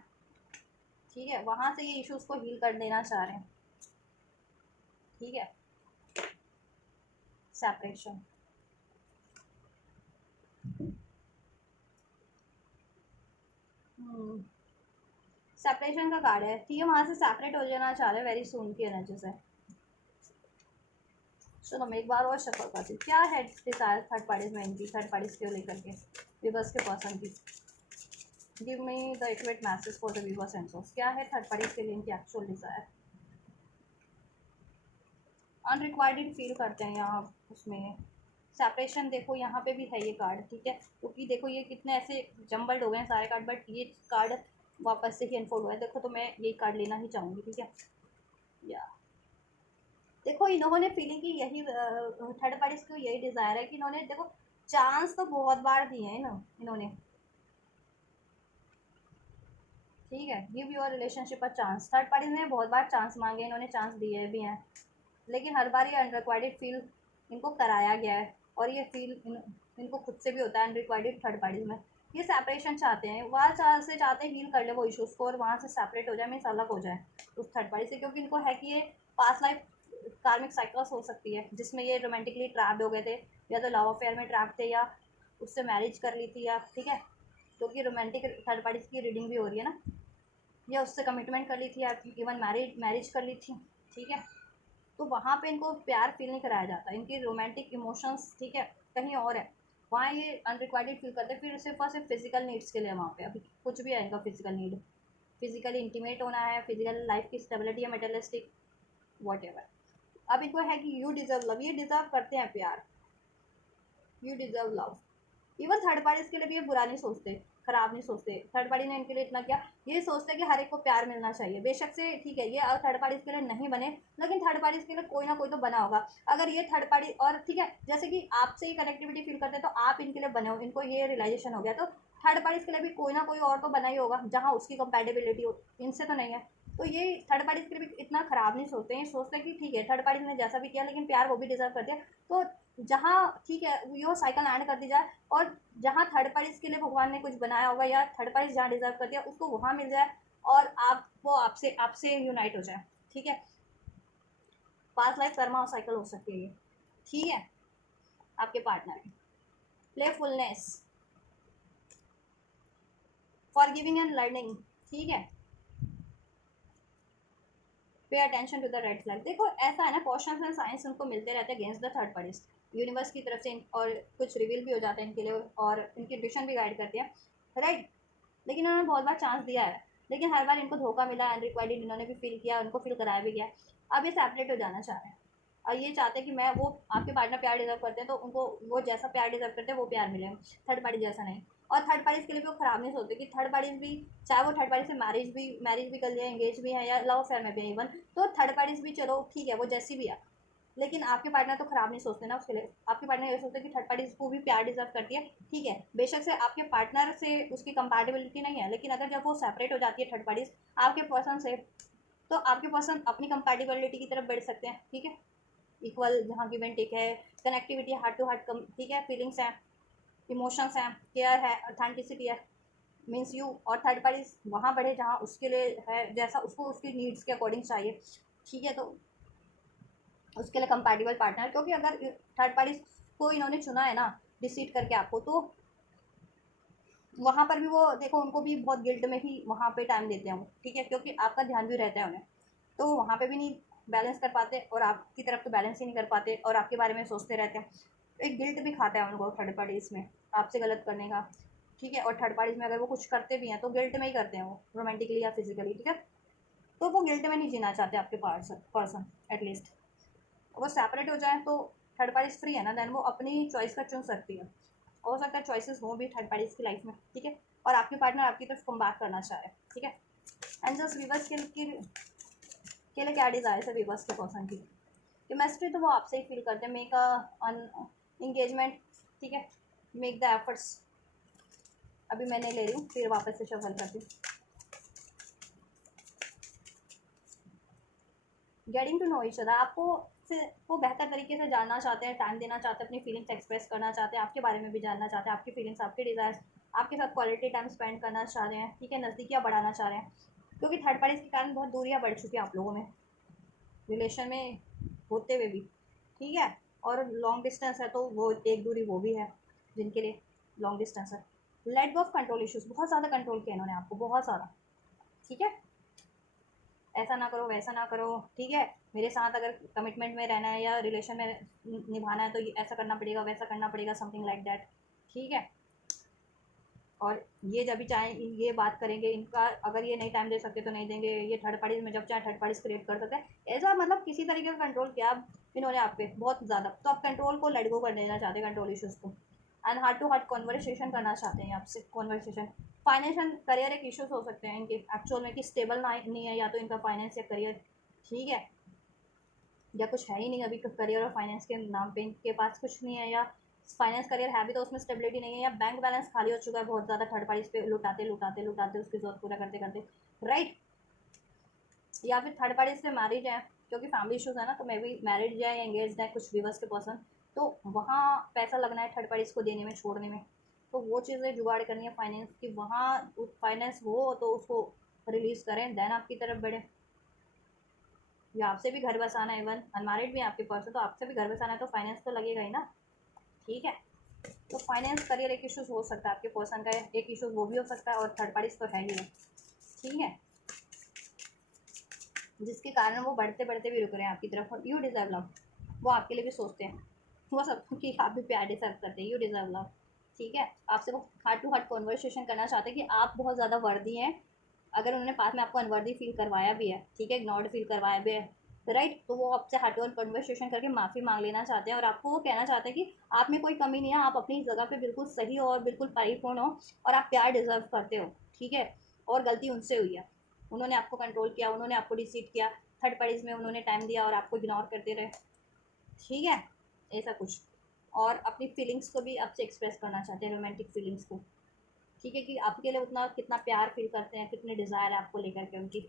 ठीक है, वहाँ से ये इश्यूज़ को हील कर देना चाह रहे हैं, ठीक है, सेपरेशन, सेपरेशन का कार्ड है, ठीक है, वहाँ से सेपरेट हो जाना चाह रहे हैं वेरी सून की एनर्जी से। चलो मैं एक बार और शफल करती हूँ, क्या है डिजायर थर्ड पार्टीज में इनकी, थर्ड पार्टीज को लेकर के विवर्स के पर्सन की, give me the accurate message for the viewers angels, क्या है थर्ड पार्टीज के लिए इनकी एक्चुअल डिजायर। अनरिक्वायर्ड फील करते हैं यहाँ उसमें, सेपरेशन देखो यहाँ पे भी है ये कार्ड, ठीक है, क्योंकि देखो ये कितने ऐसे जम्बल्ड हो गए हैं सारे कार्ड, बट ये कार्ड वापस से ही अनफोल्ड हुआ है। देखो तो मैं यही कार्ड लेना ही चाहूँगी, ठीक है। या देखो इन्होंने फीलिंग की यही थर्ड पार्टीज को यही डिज़ायर है कि इन्होंने देखो चांस तो बहुत बार दिए हैं ना इन्होंने, ठीक है। Give your relationship a chance, third party ने बहुत बार चांस मांगे, इन्होंने चांस दिए भी हैं, लेकिन हर बार ये अनरिक्वायर्ड फील इनको कराया गया है, और ये फील इनको खुद से भी होता है अनरिक्वायर्ड थर्ड पार्टीज में। ये सेपरेशन चाहते हैं, वहाँ से चाहते हैं हील कर ले वो इशूज़ को और वहाँ से सेपरेट हो जाए, मीन्स अलग हो जाए उस थर्ड पार्टी से, क्योंकि इनको है कि ये पास्ट लाइफ कार्मिक साइकिल्स हो सकती है जिसमें ये रोमांटिकली ट्रैप्ड हो गए थे, या तो लव अफेयर में ट्रैप थे, या उससे मैरिज कर ली थी, या ठीक है, क्योंकि रोमांटिक थर्ड पार्टीज की रीडिंग भी हो रही है ना, या उससे कमिटमेंट कर ली थी, या इवन मैरिज कर ली थी, ठीक है। तो वहाँ पे इनको प्यार फील नहीं कराया जाता, इनकी रोमांटिक इमोशंस, ठीक है, कहीं और है, वहाँ ये अनरिक्वायर्ड फील करते हैं, फिर सिर्फ और सिर्फ फिजिकल नीड्स के लिए वहाँ पे। अभी कुछ भी है इनका फिजिकल नीड, फिजिकली इंटीमेट होना है, फिजिकल लाइफ की स्टेबिलिटी है, मेटलिस्टिक वॉट एवर। अब इनको है कि यू डिजर्व लव, ये डिजर्व करते हैं प्यार, you deserve love. Even third party के लिए भी ये बुरा नहीं सोचते, खराब नहीं सोचते, थर्ड पार्टी ने इनके लिए इतना किया, ये सोचते हैं कि हर एक को प्यार मिलना चाहिए, बेशक से ठीक है ये थर्ड पार्टी के लिए नहीं बने, लेकिन थर्ड पार्टी के लिए कोई ना कोई तो बना होगा। अगर ये थर्ड पार्टी और ठीक है, जैसे कि आपसे ही कनेक्टिविटी फील करते हैं तो आप इनके लिए बने हो, इनको ये रियलाइजेशन हो गया, तो थर्ड पार्टी के लिए भी कोई ना कोई और तो बना ही होगा जहाँ उसकी कंपेटेबिलिटी हो, इनसे तो नहीं है। तो ये थर्ड पार्टी के लिए भी इतना खराब नहीं सोचते हैं, सोचते हैं कि ठीक है थर्ड पार्टी ने जैसा भी किया लेकिन प्यार वो भी डिजर्व करते हैं, तो जहाँ ठीक है यो साइकिल एंड कर दी जाए, और जहाँ थर्ड पार्टीज के लिए भगवान ने कुछ बनाया होगा या थर्ड पार्टीज जहाँ डिजर्व करती है उसको वहाँ मिल जाए, और आप वो आपसे आपसे यूनाइट हो जाए, ठीक है। पास्ट लाइफ कर्मा और साइकिल हो सकती है ये, ठीक है। आपके पार्टनर की playfulness, forgiving and learning, ठीक है। Pay attention to the red flag, देखो ऐसा है ना, क्वेश्चंस एंड साइंस उनको मिलते रहते हैं against the third parties universe की तरफ से, और कुछ रिवील भी हो जाता है इनके लिए, और इनकी इंट्यूशन भी गाइड करती है, राइट। लेकिन उन्होंने बहुत बार चांस दिया है, लेकिन हर बार इनको धोखा मिला, अनरिक्वायर्ड इन्होंने भी फील किया, उनको फील कराया भी गया। अब ये सेपरेट हो जाना चाह रहे हैं, और ये चाहते हैं कि मैं वो आपके पार्टनर प्यार डिजर्व करते हैं तो उनको वो जैसा प्यार डिजर्व करते हैं वो प्यार मिले, थर्ड पार्टी जैसा नहीं। और थर्ड पार्टीज के लिए भी वो खराब नहीं सोचते कि थर्ड पार्टीज भी, चाहे वो थर्ड पार्टी से मैरिज भी कर लिया, एंगेज भी है, या लव अफेयर में भी है इवन, तो थर्ड पार्टीज भी चलो ठीक है वो जैसी भी है, लेकिन आपके पार्टनर तो खराब नहीं सोचते ना उसके लिए। आपके पार्टनर ये सोचते हैं कि थर्ड पार्टी को भी प्यार डिजर्व करती है, ठीक है, बेशक से आपके पार्टनर से उसकी कंपैटिबिलिटी नहीं है, लेकिन अगर जब वो सेपरेट हो जाती है थर्ड पार्टीज आपके पर्सन से, तो आपके पर्सन अपनी कंपैटिबिलिटी की तरफ बढ़ सकते हैं, ठीक है। इक्वल जहाँ गिव एंड टेक है, कनेक्टिविटी हार्ट टू हार्ट, ठीक है, फीलिंग्स हैं, इमोशंस हैं, केयर है, ऑथेंटिसिटी है, मीन्स यू, और थर्ड पार्टी वहाँ बढ़े जहाँ उसके लिए है, जैसा उसको उसकी नीड्स के अकॉर्डिंग चाहिए, ठीक है। तो उसके लिए कंपैटिबल पार्टनर, क्योंकि अगर थर्ड पार्टी को इन्होंने चुना है ना डिसीड करके आपको, तो वहाँ पर भी वो देखो उनको भी बहुत गिल्ट में ही वहाँ पे टाइम देते हैं वो, ठीक है, क्योंकि आपका ध्यान भी रहता है उन्हें, तो वहाँ पे भी नहीं बैलेंस कर पाते, और आपकी तरफ तो बैलेंस ही नहीं कर पाते, और आपके बारे में सोचते रहते हैं। एक गिल्ट भी खाता है उनको थर्ड पार्टीज में आपसे गलत करने का, ठीक है। और थर्ड पार्टीज में अगर वो कुछ करते भी हैं तो गिल्ट में ही करते हैं वो, रोमांटिकली या फिजिकली, ठीक है। तो वो गिल्ट में नहीं जीना चाहते आपके पर्सन एटलीस्ट, वो सेपरेट हो जाए तो थर्ड पार्टी फ्री है ना, देन वो अपनी चॉइस का चुन सकती है, हो सकता है चॉइसेस हो भी थर्ड पार्टीज की लाइफ में, ठीक है। और आपके पार्टनर आपकी तरफ कम बैक करना चाह रहे हैं, ठीक है। एंड जस्ट वीवर्स के लिए क्या डिज़ायर है वीवर्स के पर्सन की केमिस्ट्री, तो वो आपसे ही फील करते हैं, मेक एंगेजमेंट, ठीक है, मेक द एफर्ट्स। अभी मैं नहीं ले रही हूँ, फिर वापस से शफल करती हूँ। Getting to know each other, आपको से वो बेहतर तरीके से जानना चाहते हैं, टाइम देना चाहते हैं, अपनी फीलिंग्स एक्सप्रेस करना चाहते हैं, आपके बारे में भी जानना चाहते हैं, आपकी फीलिंग्स, आपके डिज़ायर्स, आपके साथ क्वालिटी टाइम स्पेंड करना चाह रहे हैं, ठीक है, नज़दीकियाँ बढ़ाना चाह रहे हैं, क्योंकि थर्ड पार्टीज के कारण बहुत दूरियाँ बढ़ चुकी हैं आप लोगों में रिलेशन में होते हुए भी, ठीक है। और लॉन्ग डिस्टेंस है तो वो एक दूरी वो भी है जिनके लिए लॉन्ग डिस्टेंस है। Let go of control issues, बहुत ज़्यादा कंट्रोल किया इन्होंने आपको, बहुत सारा, ठीक है। ऐसा ना करो, वैसा ना करो, ठीक है, मेरे साथ अगर कमिटमेंट में रहना है या रिलेशन में निभाना है तो ये ऐसा करना पड़ेगा, वैसा करना पड़ेगा, समथिंग लाइक दैट, ठीक है। और ये जब भी चाहें ये बात करेंगे, इनका अगर ये नहीं टाइम दे सकते तो नहीं देंगे, ये थर्ड पार्टी में जब चाहे थर्ड पार्टी क्रिएट कर सकते हैं। ऐसा मतलब किसी तरीके का कंट्रोल किया इन्होंने आप पे बहुत ज़्यादा, तो आप कंट्रोल को लेट गो कर देना चाहते हैं, कंट्रोल इशूज़ को, and heart to heart conversation करना चाहते हैं आपसे, कॉन्वर्सेशन। फाइनेंशियल करियर एक इशूज़ हो सकते हैं इनके एक्चुअल में कि स्टेबल ना नहीं है, या तो इनका फाइनेंस या करियर, ठीक है, या कुछ है ही नहीं अभी करियर और फाइनेंस के नाम पे इनके पास कुछ नहीं है, या फाइनेंस करियर है भी तो उसमें स्टेबिलिटी नहीं है, या बैंक बैलेंस खाली हो चुका है बहुत ज़्यादा थर्ड पार्टी पे लुटाते लुटाते लुटाते उसकी जरूरत पूरा करते करते, राइट। या फिर थर्ड पार्टी से मैरिज है, क्योंकि फैमिली इशूज़ है ना, तो मे भी मैरिज है या एंगेज है कुछ व्यूवर्स के पर्सन, तो वहाँ पैसा लगना है थर्ड पार्टीज को देने में, छोड़ने में, तो वो चीज़ें जुगाड़ करनी है फाइनेंस की, वहाँ फाइनेंस हो तो उसको रिलीज़ करें, देन आपकी तरफ बढ़े। या आपसे भी घर बसाना है, इवन अनमैरिड भी आपके पर्सन, तो आपसे भी घर बसाना है तो फाइनेंस तो लगेगा ही ना, ठीक है। तो फाइनेंस करियर एक इशूज़ हो सकता है आपके पर्सन का, एक इशूज़ वो भी हो सकता है, और थर्ड पार्टीज तो है ही है, ठीक है, जिसके कारण वो बढ़ते बढ़ते भी रुक रहे हैं आपकी तरफ। और यू डिज़र्व लव, वो आपके लिए भी सोचते हैं, वो सब कि आप भी प्यार डिज़र्व करते हैं, यू डिज़र्व लव, ठीक है। आपसे वो हार्ट टू हार्ट कॉन्वर्सेशन करना चाहते हैं कि आप बहुत ज़्यादा वर्दी हैं, अगर उन्होंने पास में आपको अनवर्दी फील करवाया भी है, ठीक है, इग्नोर्ड फील करवाया भी है, राइट, तो वो आपसे हार्ट टू हार्ट कॉन्वर्सेशन करके माफ़ी मांग लेना चाहते हैं, और आपको वो कहना चाहते हैं कि आप में कोई कमी नहीं है, आप अपनी जगह पे बिल्कुल सही हो और बिल्कुल परिपूर्ण हो, और आप प्यार डिज़र्व करते हो, ठीक है, और गलती उनसे हुई है, उन्होंने आपको कंट्रोल किया, उन्होंने आपको डिसीट किया, थर्ड पार्टीज में उन्होंने टाइम दिया और आपको इग्नोर करते रहे, ठीक है, ऐसा कुछ। और अपनी फीलिंग्स को भी आपसे एक्सप्रेस करना चाहते हैं, रोमांटिक फीलिंग्स को, ठीक है, कि आपके लिए उतना कितना प्यार फील करते हैं, कितने डिज़ायर है आपको लेकर के उनकी,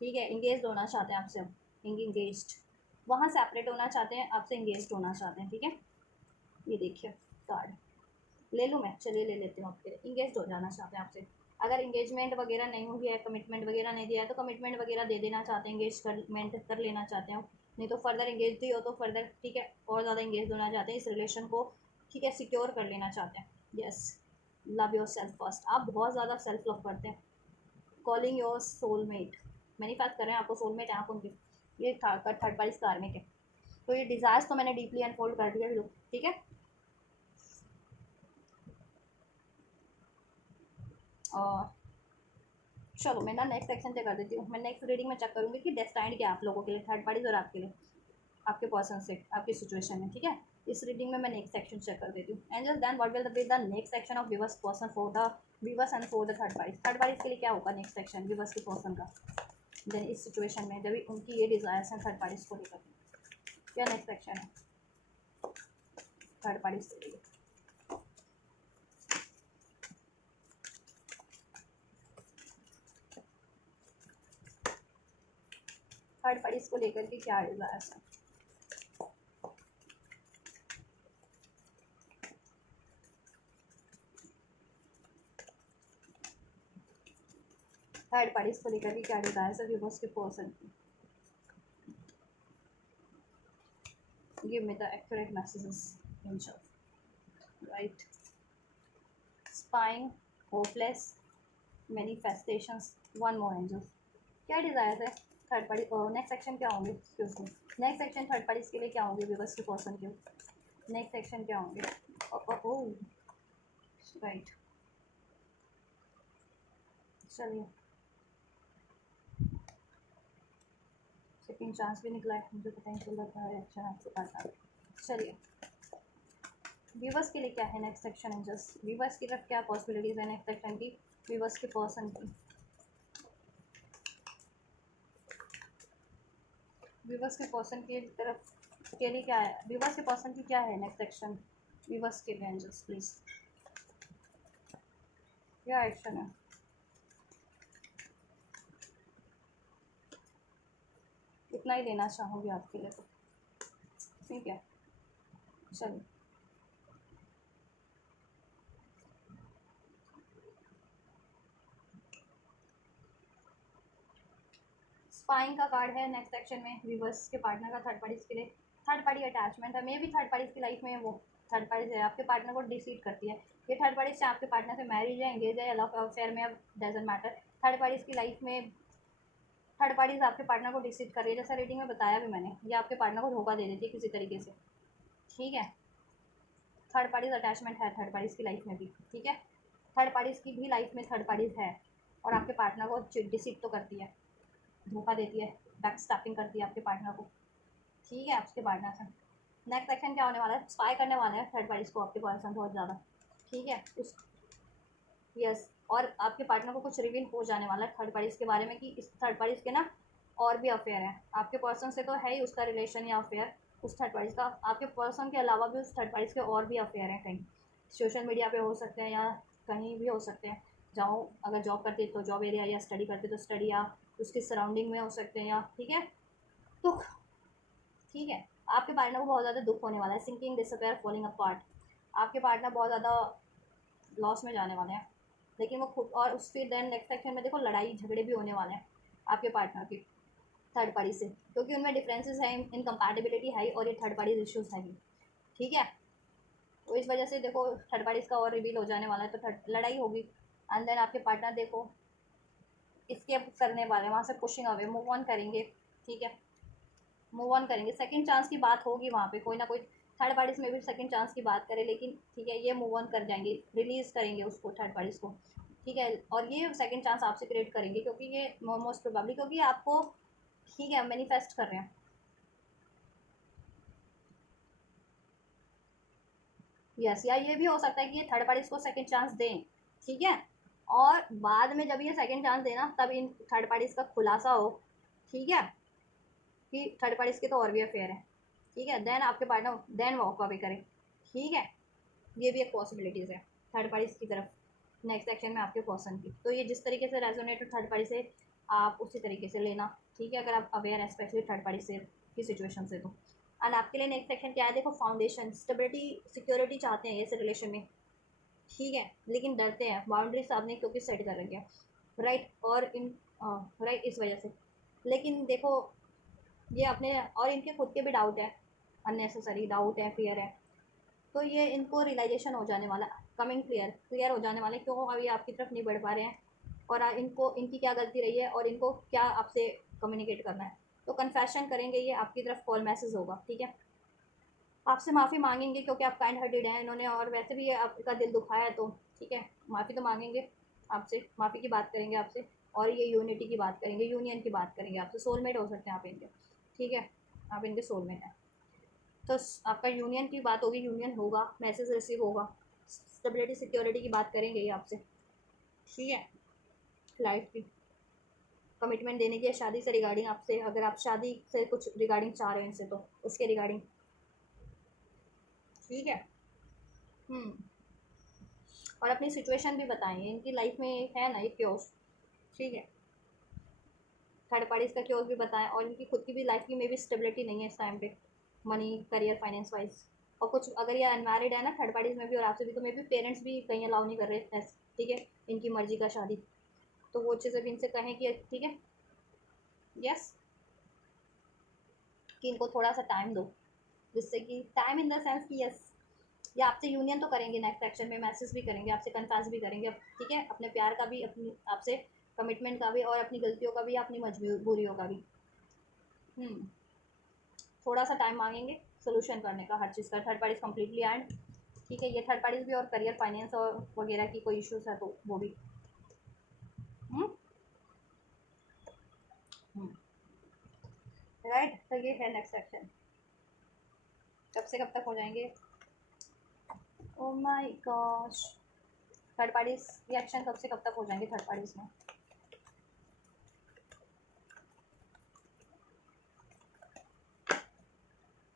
ठीक है, इंगेज होना चाहते हैं आपसे, इंगेज्ड, वहाँ सेपरेट होना चाहते हैं, आपसे इंगेज होना चाहते हैं, ठीक है। ये देखिए कार्ड ले लूँ मैं, चलिए ले लेती हूँ आपके लिए, इंगेज हो जाना चाहते हैं आपसे, अगर इंगेजमेंट वगैरह नहीं हुई है, कमिटमेंट वगैरह नहीं दिया है, तो कमिटमेंट वगैरह दे देना चाहते हैं, इंगेजमेंट कर लेना चाहते हो, नहीं तो फर्दर इंगेज ही हो तो फर्दर, ठीक है, और ज़्यादा इंगेज होना चाहते हैं इस रिलेशन को, ठीक है, सिक्योर कर लेना चाहते हैं, yes. Love your self first, आप बहुत ज़्यादा सेल्फ लव करते हैं, कॉलिंग योर सोलमेट, मैनिफेस्ट कर रहे हैं आपको सोलमेट है आप उनके, ये थर्ड पार्टी कार्मिक है, तो ये डिज़ायर्स तो मैंने डीपली अनफोल्ड कर दिया, ठीक है। और चलो मैं ना नेक्स्ट सेक्शन से कर देती हूँ, मैं नेक्स्ट रीडिंग में चेक करूँगी कि डेस्टाइंड क्या है आप लोगों के लिए, थर्ड पार्टीज और आपके लिए, आपके पर्सन से आपकी सिचुएशन में, ठीक है। इस रीडिंग में मैं नेक्स्ट सेक्शन चेक कर देती हूँ। Angel then what will be the next section of viewers person for the viewers and for the third parties के लिए क्या होगा नेक्स्ट सेक्शन व्यूअर्स के पर्सन का, देन इस सिचुएशन में जब उनकी ये डिज़ायर्स हैं थर्ड पार्टीज को लेकर, क्या नेक्स्ट सेक्शन है थर्ड पार्टीज के लिए। थर्ड पार्टीज को लेकर के क्या डिज़ायर्स हैं, थर्ड पार्टीज को लेकर के क्या डिज़ायर्स है व्यूअर्स के पर्सन की। Give me the accurate messages, angel. Right. Spying, hopeless, manifestations. One more, angels. क्या डिज़ायर है थर्ड पार्टी, नेक्स्ट सेक्शन क्या होंगे, excuse me, next section third parties के लिए क्या होंगे व्यूअर्स के पर्सन के, नेक्स्ट सेक्शन क्या होंगे, ओह राइट, चलिए सेकेंड चांस भी निकला है, मुझे पता नहीं चल रहा है, अच्छा आपके पास आ गया, चलिए व्यूवर्स के लिए क्या है नेक्स्ट सेक्शन, एंजल्स व्यूवर्स की तरफ क्या पॉसिबिलिटीज़ है नेक्स्ट सेक्शन की, व्यूवर्स के पर्सन की, व्यूवर्स के पर्सन की तरफ के लिए क्या है, व्यूवर्स के पर्सन की क्या है नेक्स्ट सेक्शन व्यूवर्स के लिए, एंजल्स प्लीज़ क्या एक्शन है, इतना ही लेना चाहूँगी आपके लिए, तो ठीक है, चलिए स्पाइंग का कार्ड है नेक्स्ट सेक्शन में व्यूवर्स के पार्टनर का थर्ड पार्टीज के लिए, थर्ड पार्टी अटैचमेंट है, मे भी थर्ड पार्टीज की लाइफ में वो थर्ड पार्टी है आपके पार्टनर को डिसीट करती है, ये थर्ड पार्टी से आपके पार्टनर से मैरिज है, एंगेज है, या लव अफेयर में, अब डजेंट मैटर, थर्ड पार्टीज की लाइफ में थर्ड पार्टीज आपके पार्टनर को डिसीट कर रही है, जैसा रीडिंग में बताया भी मैंने, ये आपके पार्टनर को धोखा दे देती है किसी तरीके से, ठीक है, थर्ड पार्टीज अटैचमेंट है थर्ड पार्टीज की लाइफ में भी, ठीक है, थर्ड पार्टीज की भी लाइफ में थर्ड पार्टीज है, और आपके पार्टनर को डिसीट तो करती है, धोखा देती है, बैक स्टैपिंग करती है आपके पार्टनर को, ठीक है, आपके पार्टनर से। नेक्स्ट सेक्शन क्या होने वाला है, स्पाई करने वाले हैं थर्ड पार्टीज को आपके पर्सन बहुत ज़्यादा, ठीक है। उस यस, और आपके पार्टनर को कुछ रिवील हो जाने वाला है थर्ड पार्टीज के बारे में कि इस थर्ड पार्टीज के ना और भी अफेयर है आपके पर्सन से, तो है ही उसका रिलेशन या अफेयर उस थर्ड पार्टीज का, आपके पर्सन के अलावा भी उस थर्ड पार्टीज के और भी अफेयर हैं, कहीं सोशल मीडिया पे हो सकते हैं या कहीं भी हो सकते हैं, जाओ अगर जॉब करते तो जॉब एरिया, या स्टडी करते तो स्टडी, या उसकी सराउंडिंग में हो सकते हैं, या ठीक है। तो ठीक है, आपके पार्टनर को बहुत ज़्यादा दुख होने वाला है, सिंकिंग, डिसअपेयर, फॉलिंग अपार्ट, आपके पार्टनर बहुत ज़्यादा लॉस में जाने वाले हैं, लेकिन वो खुद, और उस फिर देन नेक्स्ट सेक्शन में देखो लड़ाई झगड़े भी होने वाले हैं आपके पार्टनर के थर्ड पार्टी से, क्योंकि उनमें डिफरेंसेस हैं, इनकम्पैटिबिलिटी है और ये थर्ड पार्टी इश्यूज है, ठीक है। तो इस वजह से देखो थर्ड पार्टीज का और रिवील हो जाने वाला है, तो थर्ड लड़ाई होगी, एंड देन आपके पार्टनर देखो इसके करने वाले वहाँ से पुशिंग अवे, मूव ऑन करेंगे, ठीक है, मूव ऑन करेंगे, सेकंड चांस की बात होगी वहाँ पे, कोई ना कोई थर्ड पार्टीज में भी सेकंड चांस की बात करें, लेकिन ठीक है ये मूव ऑन कर जाएंगे, रिलीज़ करेंगे उसको थर्ड पार्टीज को, ठीक है, और ये सेकंड चांस आपसे क्रिएट करेंगे, क्योंकि ये मोस्ट प्रोबेबली, क्योंकि आपको ठीक है मैनिफेस्ट कर रहे हैं, यस, या ये भी हो सकता है कि ये थर्ड पार्टीज को सेकंड चांस दें, ठीक है, और बाद में जब ये सेकंड चांस देना तब इन थर्ड पार्टीज का खुलासा हो, ठीक है, कि थर्ड पार्टीज के तो और भी अफेयर है, ठीक है, देन आपके पार्टनर देन वॉक अवे करें, ठीक है, ये भी एक पॉसिबिलिटीज़ है थर्ड पार्टीज की तरफ नेक्स्ट सेक्शन में आपके पर्सन की, तो ये जिस तरीके से रेजोनेट थर्ड पार्टी से आप उसी तरीके से लेना, ठीक है, अगर आप अवेयर है स्पेशली थर्ड पार्टी से की सिचुएशन से तो। एंड आपके लिए नेक्स्ट सेक्शन क्या है, देखो फाउंडेशन, स्टेबिलिटी, सिक्योरिटी चाहते हैं इस रिलेशन में, ठीक है, लेकिन डरते हैं, बाउंड्रीज आपने क्योंकि सेट कर रखी है, राइट, और इन राइट इस वजह से, लेकिन देखो ये अपने और इनके खुद के भी डाउट है, अननेसेसरी डाउट है, फियर है, तो ये इनको रियलाइजेशन हो जाने वाला, कमिंग क्लियर हो जाने वाले, क्यों अभी आपकी तरफ नहीं बढ़ पा रहे हैं, और इनको इनकी क्या गलती रही है और इनको क्या आपसे कम्युनिकेट करना है, तो कन्फेशन करेंगे, ये आपकी तरफ कॉल मैसेज होगा, ठीक है, आपसे माफ़ी मांगेंगे क्योंकि आप काइंड हार्टेड हैं इन्होंने, और वैसे भी ये आपका दिल दुखाया है, तो ठीक है माफ़ी तो मांगेंगे आपसे, माफ़ी की बात करेंगे आपसे, और ये यूनिटी की बात करेंगे, यूनियन की बात करेंगे आपसे, सोलमेट हो सकते हैं आप इनके, ठीक है, आप इनके सोलमेट हैं, तो आपका यूनियन की बात होगी, यूनियन होगा, मैसेज रिसीव होगा, स्टेबिलिटी सिक्योरिटी की बात करेंगे ये आपसे, ठीक है, लाइफ की कमिटमेंट देने की है, शादी से रिगार्डिंग आपसे, अगर आप शादी से कुछ रिगार्डिंग चाह रहे हैं इनसे तो उसके रिगार्डिंग, ठीक है। और अपनी सिचुएशन भी बताएंगे, इनकी लाइफ में है ना ये क्योस, ठीक है, थर्ड पार्टीज का क्योस भी बताएं, और इनकी खुद की भी लाइफ की में भी स्टेबिलिटी नहीं है इस टाइम पे, मनी करियर फाइनेंस वाइज, और कुछ अगर ये अनमैरिड है ना थर्ड पार्टीज में भी और आपसे भी, तो मे भी पेरेंट्स भी कहीं अलाउ नहीं कर रहे, ठीक है, इनकी मर्जी का शादी, तो वो चीज़ें भी इनसे कहें कि ठीक है, यस, कि इनको थोड़ा सा टाइम दो, जिससे कि टाइम इन द सेंस कि यस, या आपसे यूनियन तो करेंगे नेक्स्ट सेक्शन में, मैसेज भी करेंगे आपसे, कन्फेस भी करेंगे, ठीक है, अपने प्यार का भी, अपनी आपसे कमिटमेंट का भी, और अपनी गलतियों का भी, अपनी मजबूरियों का भी, हम्म, थोड़ा सा टाइम मांगेंगे सोल्यूशन करने का हर चीज़ का, थर्ड पार्टीज कम्प्लीटली एंड, ठीक है, ये थर्ड पार्टीज भी, और करियर फाइनेंस और वगैरह की कोई इश्यूज है तो वो भी, राइट, तो ये है नेक्स्ट सेक्शन, कब से कब तक हो जाएंगे, oh my gosh, third parties reaction कब से कब तक हो जाएंगे थर्ड पार्टीज में,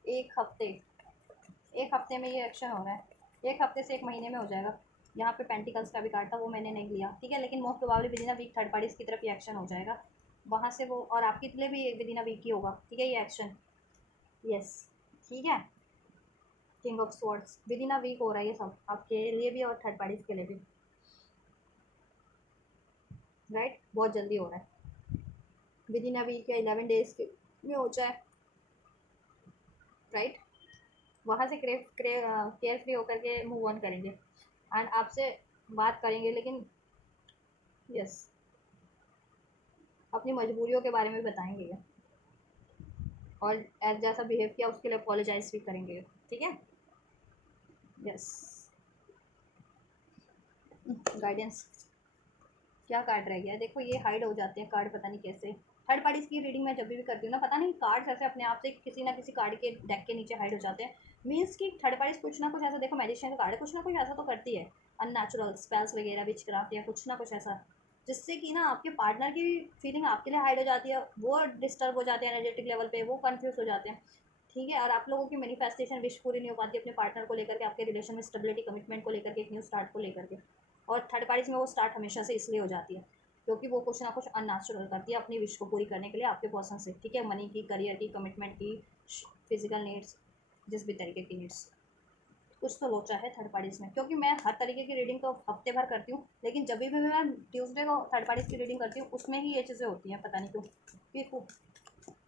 एक हफ्ते में ये एक्शन हो रहा है, एक हफ्ते से एक महीने में हो जाएगा, यहाँ पे पेंटिकल्स का भी कार्ड था वो मैंने नहीं लिया, ठीक है, लेकिन most probably within a week third parties की तरफ ये एक्शन हो जाएगा, वहाँ से वो, और आपके लिए भी विदिन अ वीक ही होगा, ठीक है, ये एक्शन, यस, ठीक है, king of swords within a week हो रहा है ये सब आपके लिए भी और थर्ड पार्टीज के लिए भी, राइट, बहुत जल्दी हो रहा है, विदिन अ वीक या 11 डेज के में हो जाए, राइट, वहाँ से केयर फ्री होकर के मूव ऑन करेंगे, एंड आपसे बात करेंगे, लेकिन यस, अपनी मजबूरियों के बारे में भी बताएंगे ये, और एज जैसा बिहेव किया उसके लिए अपोलोजाइज भी करेंगे, ठीक है, यस, गाइडेंस क्या कार्ड रह गया है? देखो ये हाइड हो जाते हैं कार्ड, पता नहीं कैसे। थर्ड पार्टीज की रीडिंग मैं जब भी करती हूँ ना, पता नहीं कार्ड्स ऐसे अपने आप से किसी ना किसी कार्ड के डेक के नीचे हाइड हो जाते हैं। मीन्स कि थर्ड पार्टीज कुछ ना कुछ ऐसा, देखो मैजिशियन का कार्ड है, कुछ ना कुछ ऐसा तो करती है, अननेचुरल स्पेल्स वगैरह विच क्राफ्ट या कुछ ना कुछ ऐसा, जिससे कि ना आपके पार्टनर की फीलिंग आपके लिए हाइड हो जाती है, वो डिस्टर्ब हो जाते हैं एनर्जेटिक लेवल पे, वो कंफ्यूज हो जाते हैं। ठीक है, और आप लोगों की मैनिफेस्टेशन विश पूरी नहीं हो पाती अपने पार्टनर को लेकर के, आपके रिलेशन में स्टेबिलिटी कमिटमेंट को लेकर के, एक न्यू स्टार्ट को लेकर के। और थर्ड पार्टीज में वो स्टार्ट हमेशा से इसलिए हो जाती है क्योंकि वो कुछ ना कुछ अननेचुरल करती है अपनी विश को पूरी करने के लिए आपके पर्सन से। ठीक है, मनी की, करियर की, कमिटमेंट की, फिजिकल नीड्स, जिस भी तरीके की नीड्स, कुछ तो लोचा है थर्ड पार्टीज़ में। क्योंकि मैं हर तरीके की रीडिंग तो हफ्ते भर करती हूँ, लेकिन जब भी मैं ट्यूसडे को थर्ड पार्टीज़ की रीडिंग करती हूँ उसमें ही ये चीज़ें होती हैं, पता नहीं क्यों। कि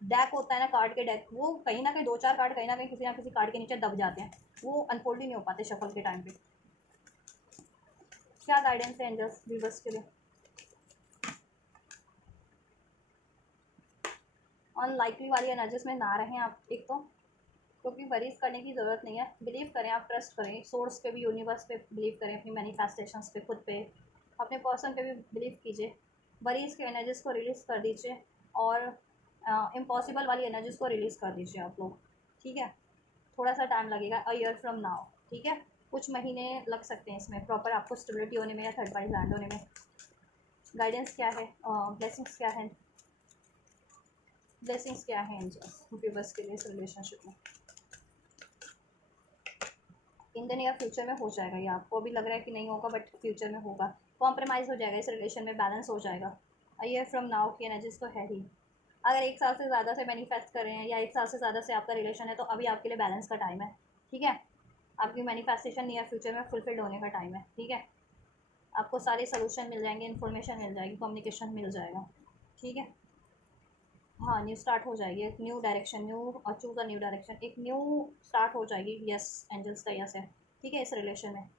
डेक होता है ना, कार्ड के डेक, वो कहीं ना कहीं दो चार कार्ड कहीं ना कहीं किसी ना किसी कार्ड के नीचे दब जाते हैं, वो अनफोल्ड ही नहीं हो पाते शफल के टाइम पे। क्या गाइडेंस है एंजल्स व्यूवर्स के लिए? अनलाइकली वाली एनर्जीज में ना रहें आप, एक तो क्योंकि वरीज करने की ज़रूरत नहीं है, बिलीव करें, आप ट्रस्ट करें सोर्स पे भी, यूनिवर्स पे बिलीव करें, अपनी मैनिफेस्टेशंस पे, खुद पे, अपने पर्सन पे भी बिलीव कीजिए। वरीज के एनर्जीज को रिलीज़ कर दीजिए और इम्पॉसिबल वाली एनर्जीज को रिलीज़ कर दीजिए आप लोग। ठीक है, थोड़ा सा टाइम लगेगा, अ ईयर फ्रॉम नाउ। ठीक है, कुछ महीने लग सकते हैं इसमें प्रॉपर आपको स्टेबिलिटी होने में या थर्ड पार्टी लैंड होने में। गाइडेंस क्या है, ब्लेसिंग्स क्या है, ब्लेसिंग्स क्या है एंजल्स व्यूवर्स के लिए इस रिलेशनशिप में? इन द नियर फ्यूचर में हो जाएगा, ये आपको अभी लग रहा है कि नहीं होगा, बट फ्यूचर में होगा। कॉम्प्रोमाइज़ हो जाएगा इस रिलेशन में, बैलेंस हो जाएगा। अ ईयर फ्रॉम नाउ की एनर्जीज तो है ही। अगर एक साल से ज़्यादा से मैनिफेस्ट कर रहे हैं या एक साल से ज़्यादा से आपका रिलेशन है, तो अभी आपके लिए बैलेंस का टाइम है। ठीक है, आपकी मैनिफेस्टेशन नियर फ्यूचर में फुलफिल्ड होने का टाइम है। ठीक है, आपको सारे सोल्यूशन मिल जाएंगे, इन्फॉर्मेशन मिल जाएगी, कम्युनिकेशन मिल जाएगा। ठीक है, हाँ, न्यू स्टार्ट हो जाएगी, एक न्यू डायरेक्शन, न्यू और चूज़ अ न्यू डायरेक्शन, एक न्यू स्टार्ट हो जाएगी। यस, एंजल्स का यस है। ठीक है, इस रिलेशन में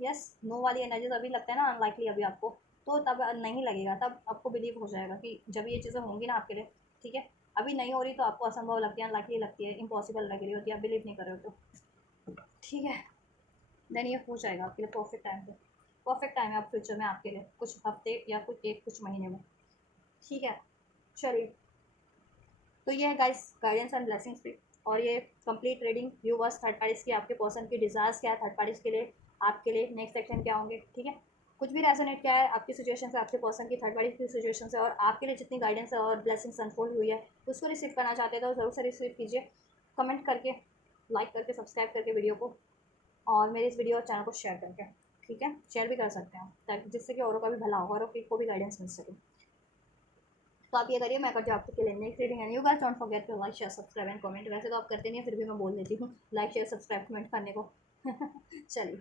यस। नो वाली एनर्जीज अभी लगता है ना अनलाइकली अभी आपको, तो तब नहीं लगेगा, तब आपको बिलीव हो जाएगा कि जब ये चीज़ें होंगी ना आपके लिए। ठीक है, अभी नहीं हो रही तो आपको असंभव लगती है, अनलाइकली लगती है, इम्पॉसिबल लग रही होती है, आप बिलीव नहीं कर रहे हो तो। ठीक है, देन ये हो जाएगा आपके लिए परफेक्ट टाइम पे। परफेक्ट टाइम है आप फ्यूचर में आपके लिए, कुछ हफ्ते या कुछ महीने में। ठीक है, चलिए, तो ये है गाइस गाइडेंस एंड ब्लेसिंग्स भी, और ये complete reading viewers third parties की, आपके पर्सन की डिज़ायर्स क्या है थर्ड पार्टीज के लिए, आपके लिए नेक्स्ट सेक्शन क्या होंगे। ठीक है, कुछ भी रेजोनेट क्या है आपकी सिचुएशन से, आपके पर्सन की थर्ड पार्टी की सिचुएशन से, और आपके लिए जितनी गाइडेंस और ब्लेसिंग्स अनफोल्ड हुई है उसको रिसीव करना चाहते हैं तो ज़रूर से रिसीव कीजिए, कमेंट करके, लाइक करके, सब्सक्राइब करके वीडियो को, और मेरे इस वीडियो और चैनल को शेयर करके। ठीक है, शेयर भी कर सकते हैं ताकि जिससे कि औरों का भी भला होगा और किसी को भी गाइडेंस मिल सके। तो आप ये करिए, मैं करती हूँ आपके लिए next reading, and you guys don't forget to like share subscribe and comment. वैसे तो आप करते नहीं है, फिर भी मैं बोल देती हूँ लाइक शेयर सब्सक्राइब कमेंट करने को। चलिए।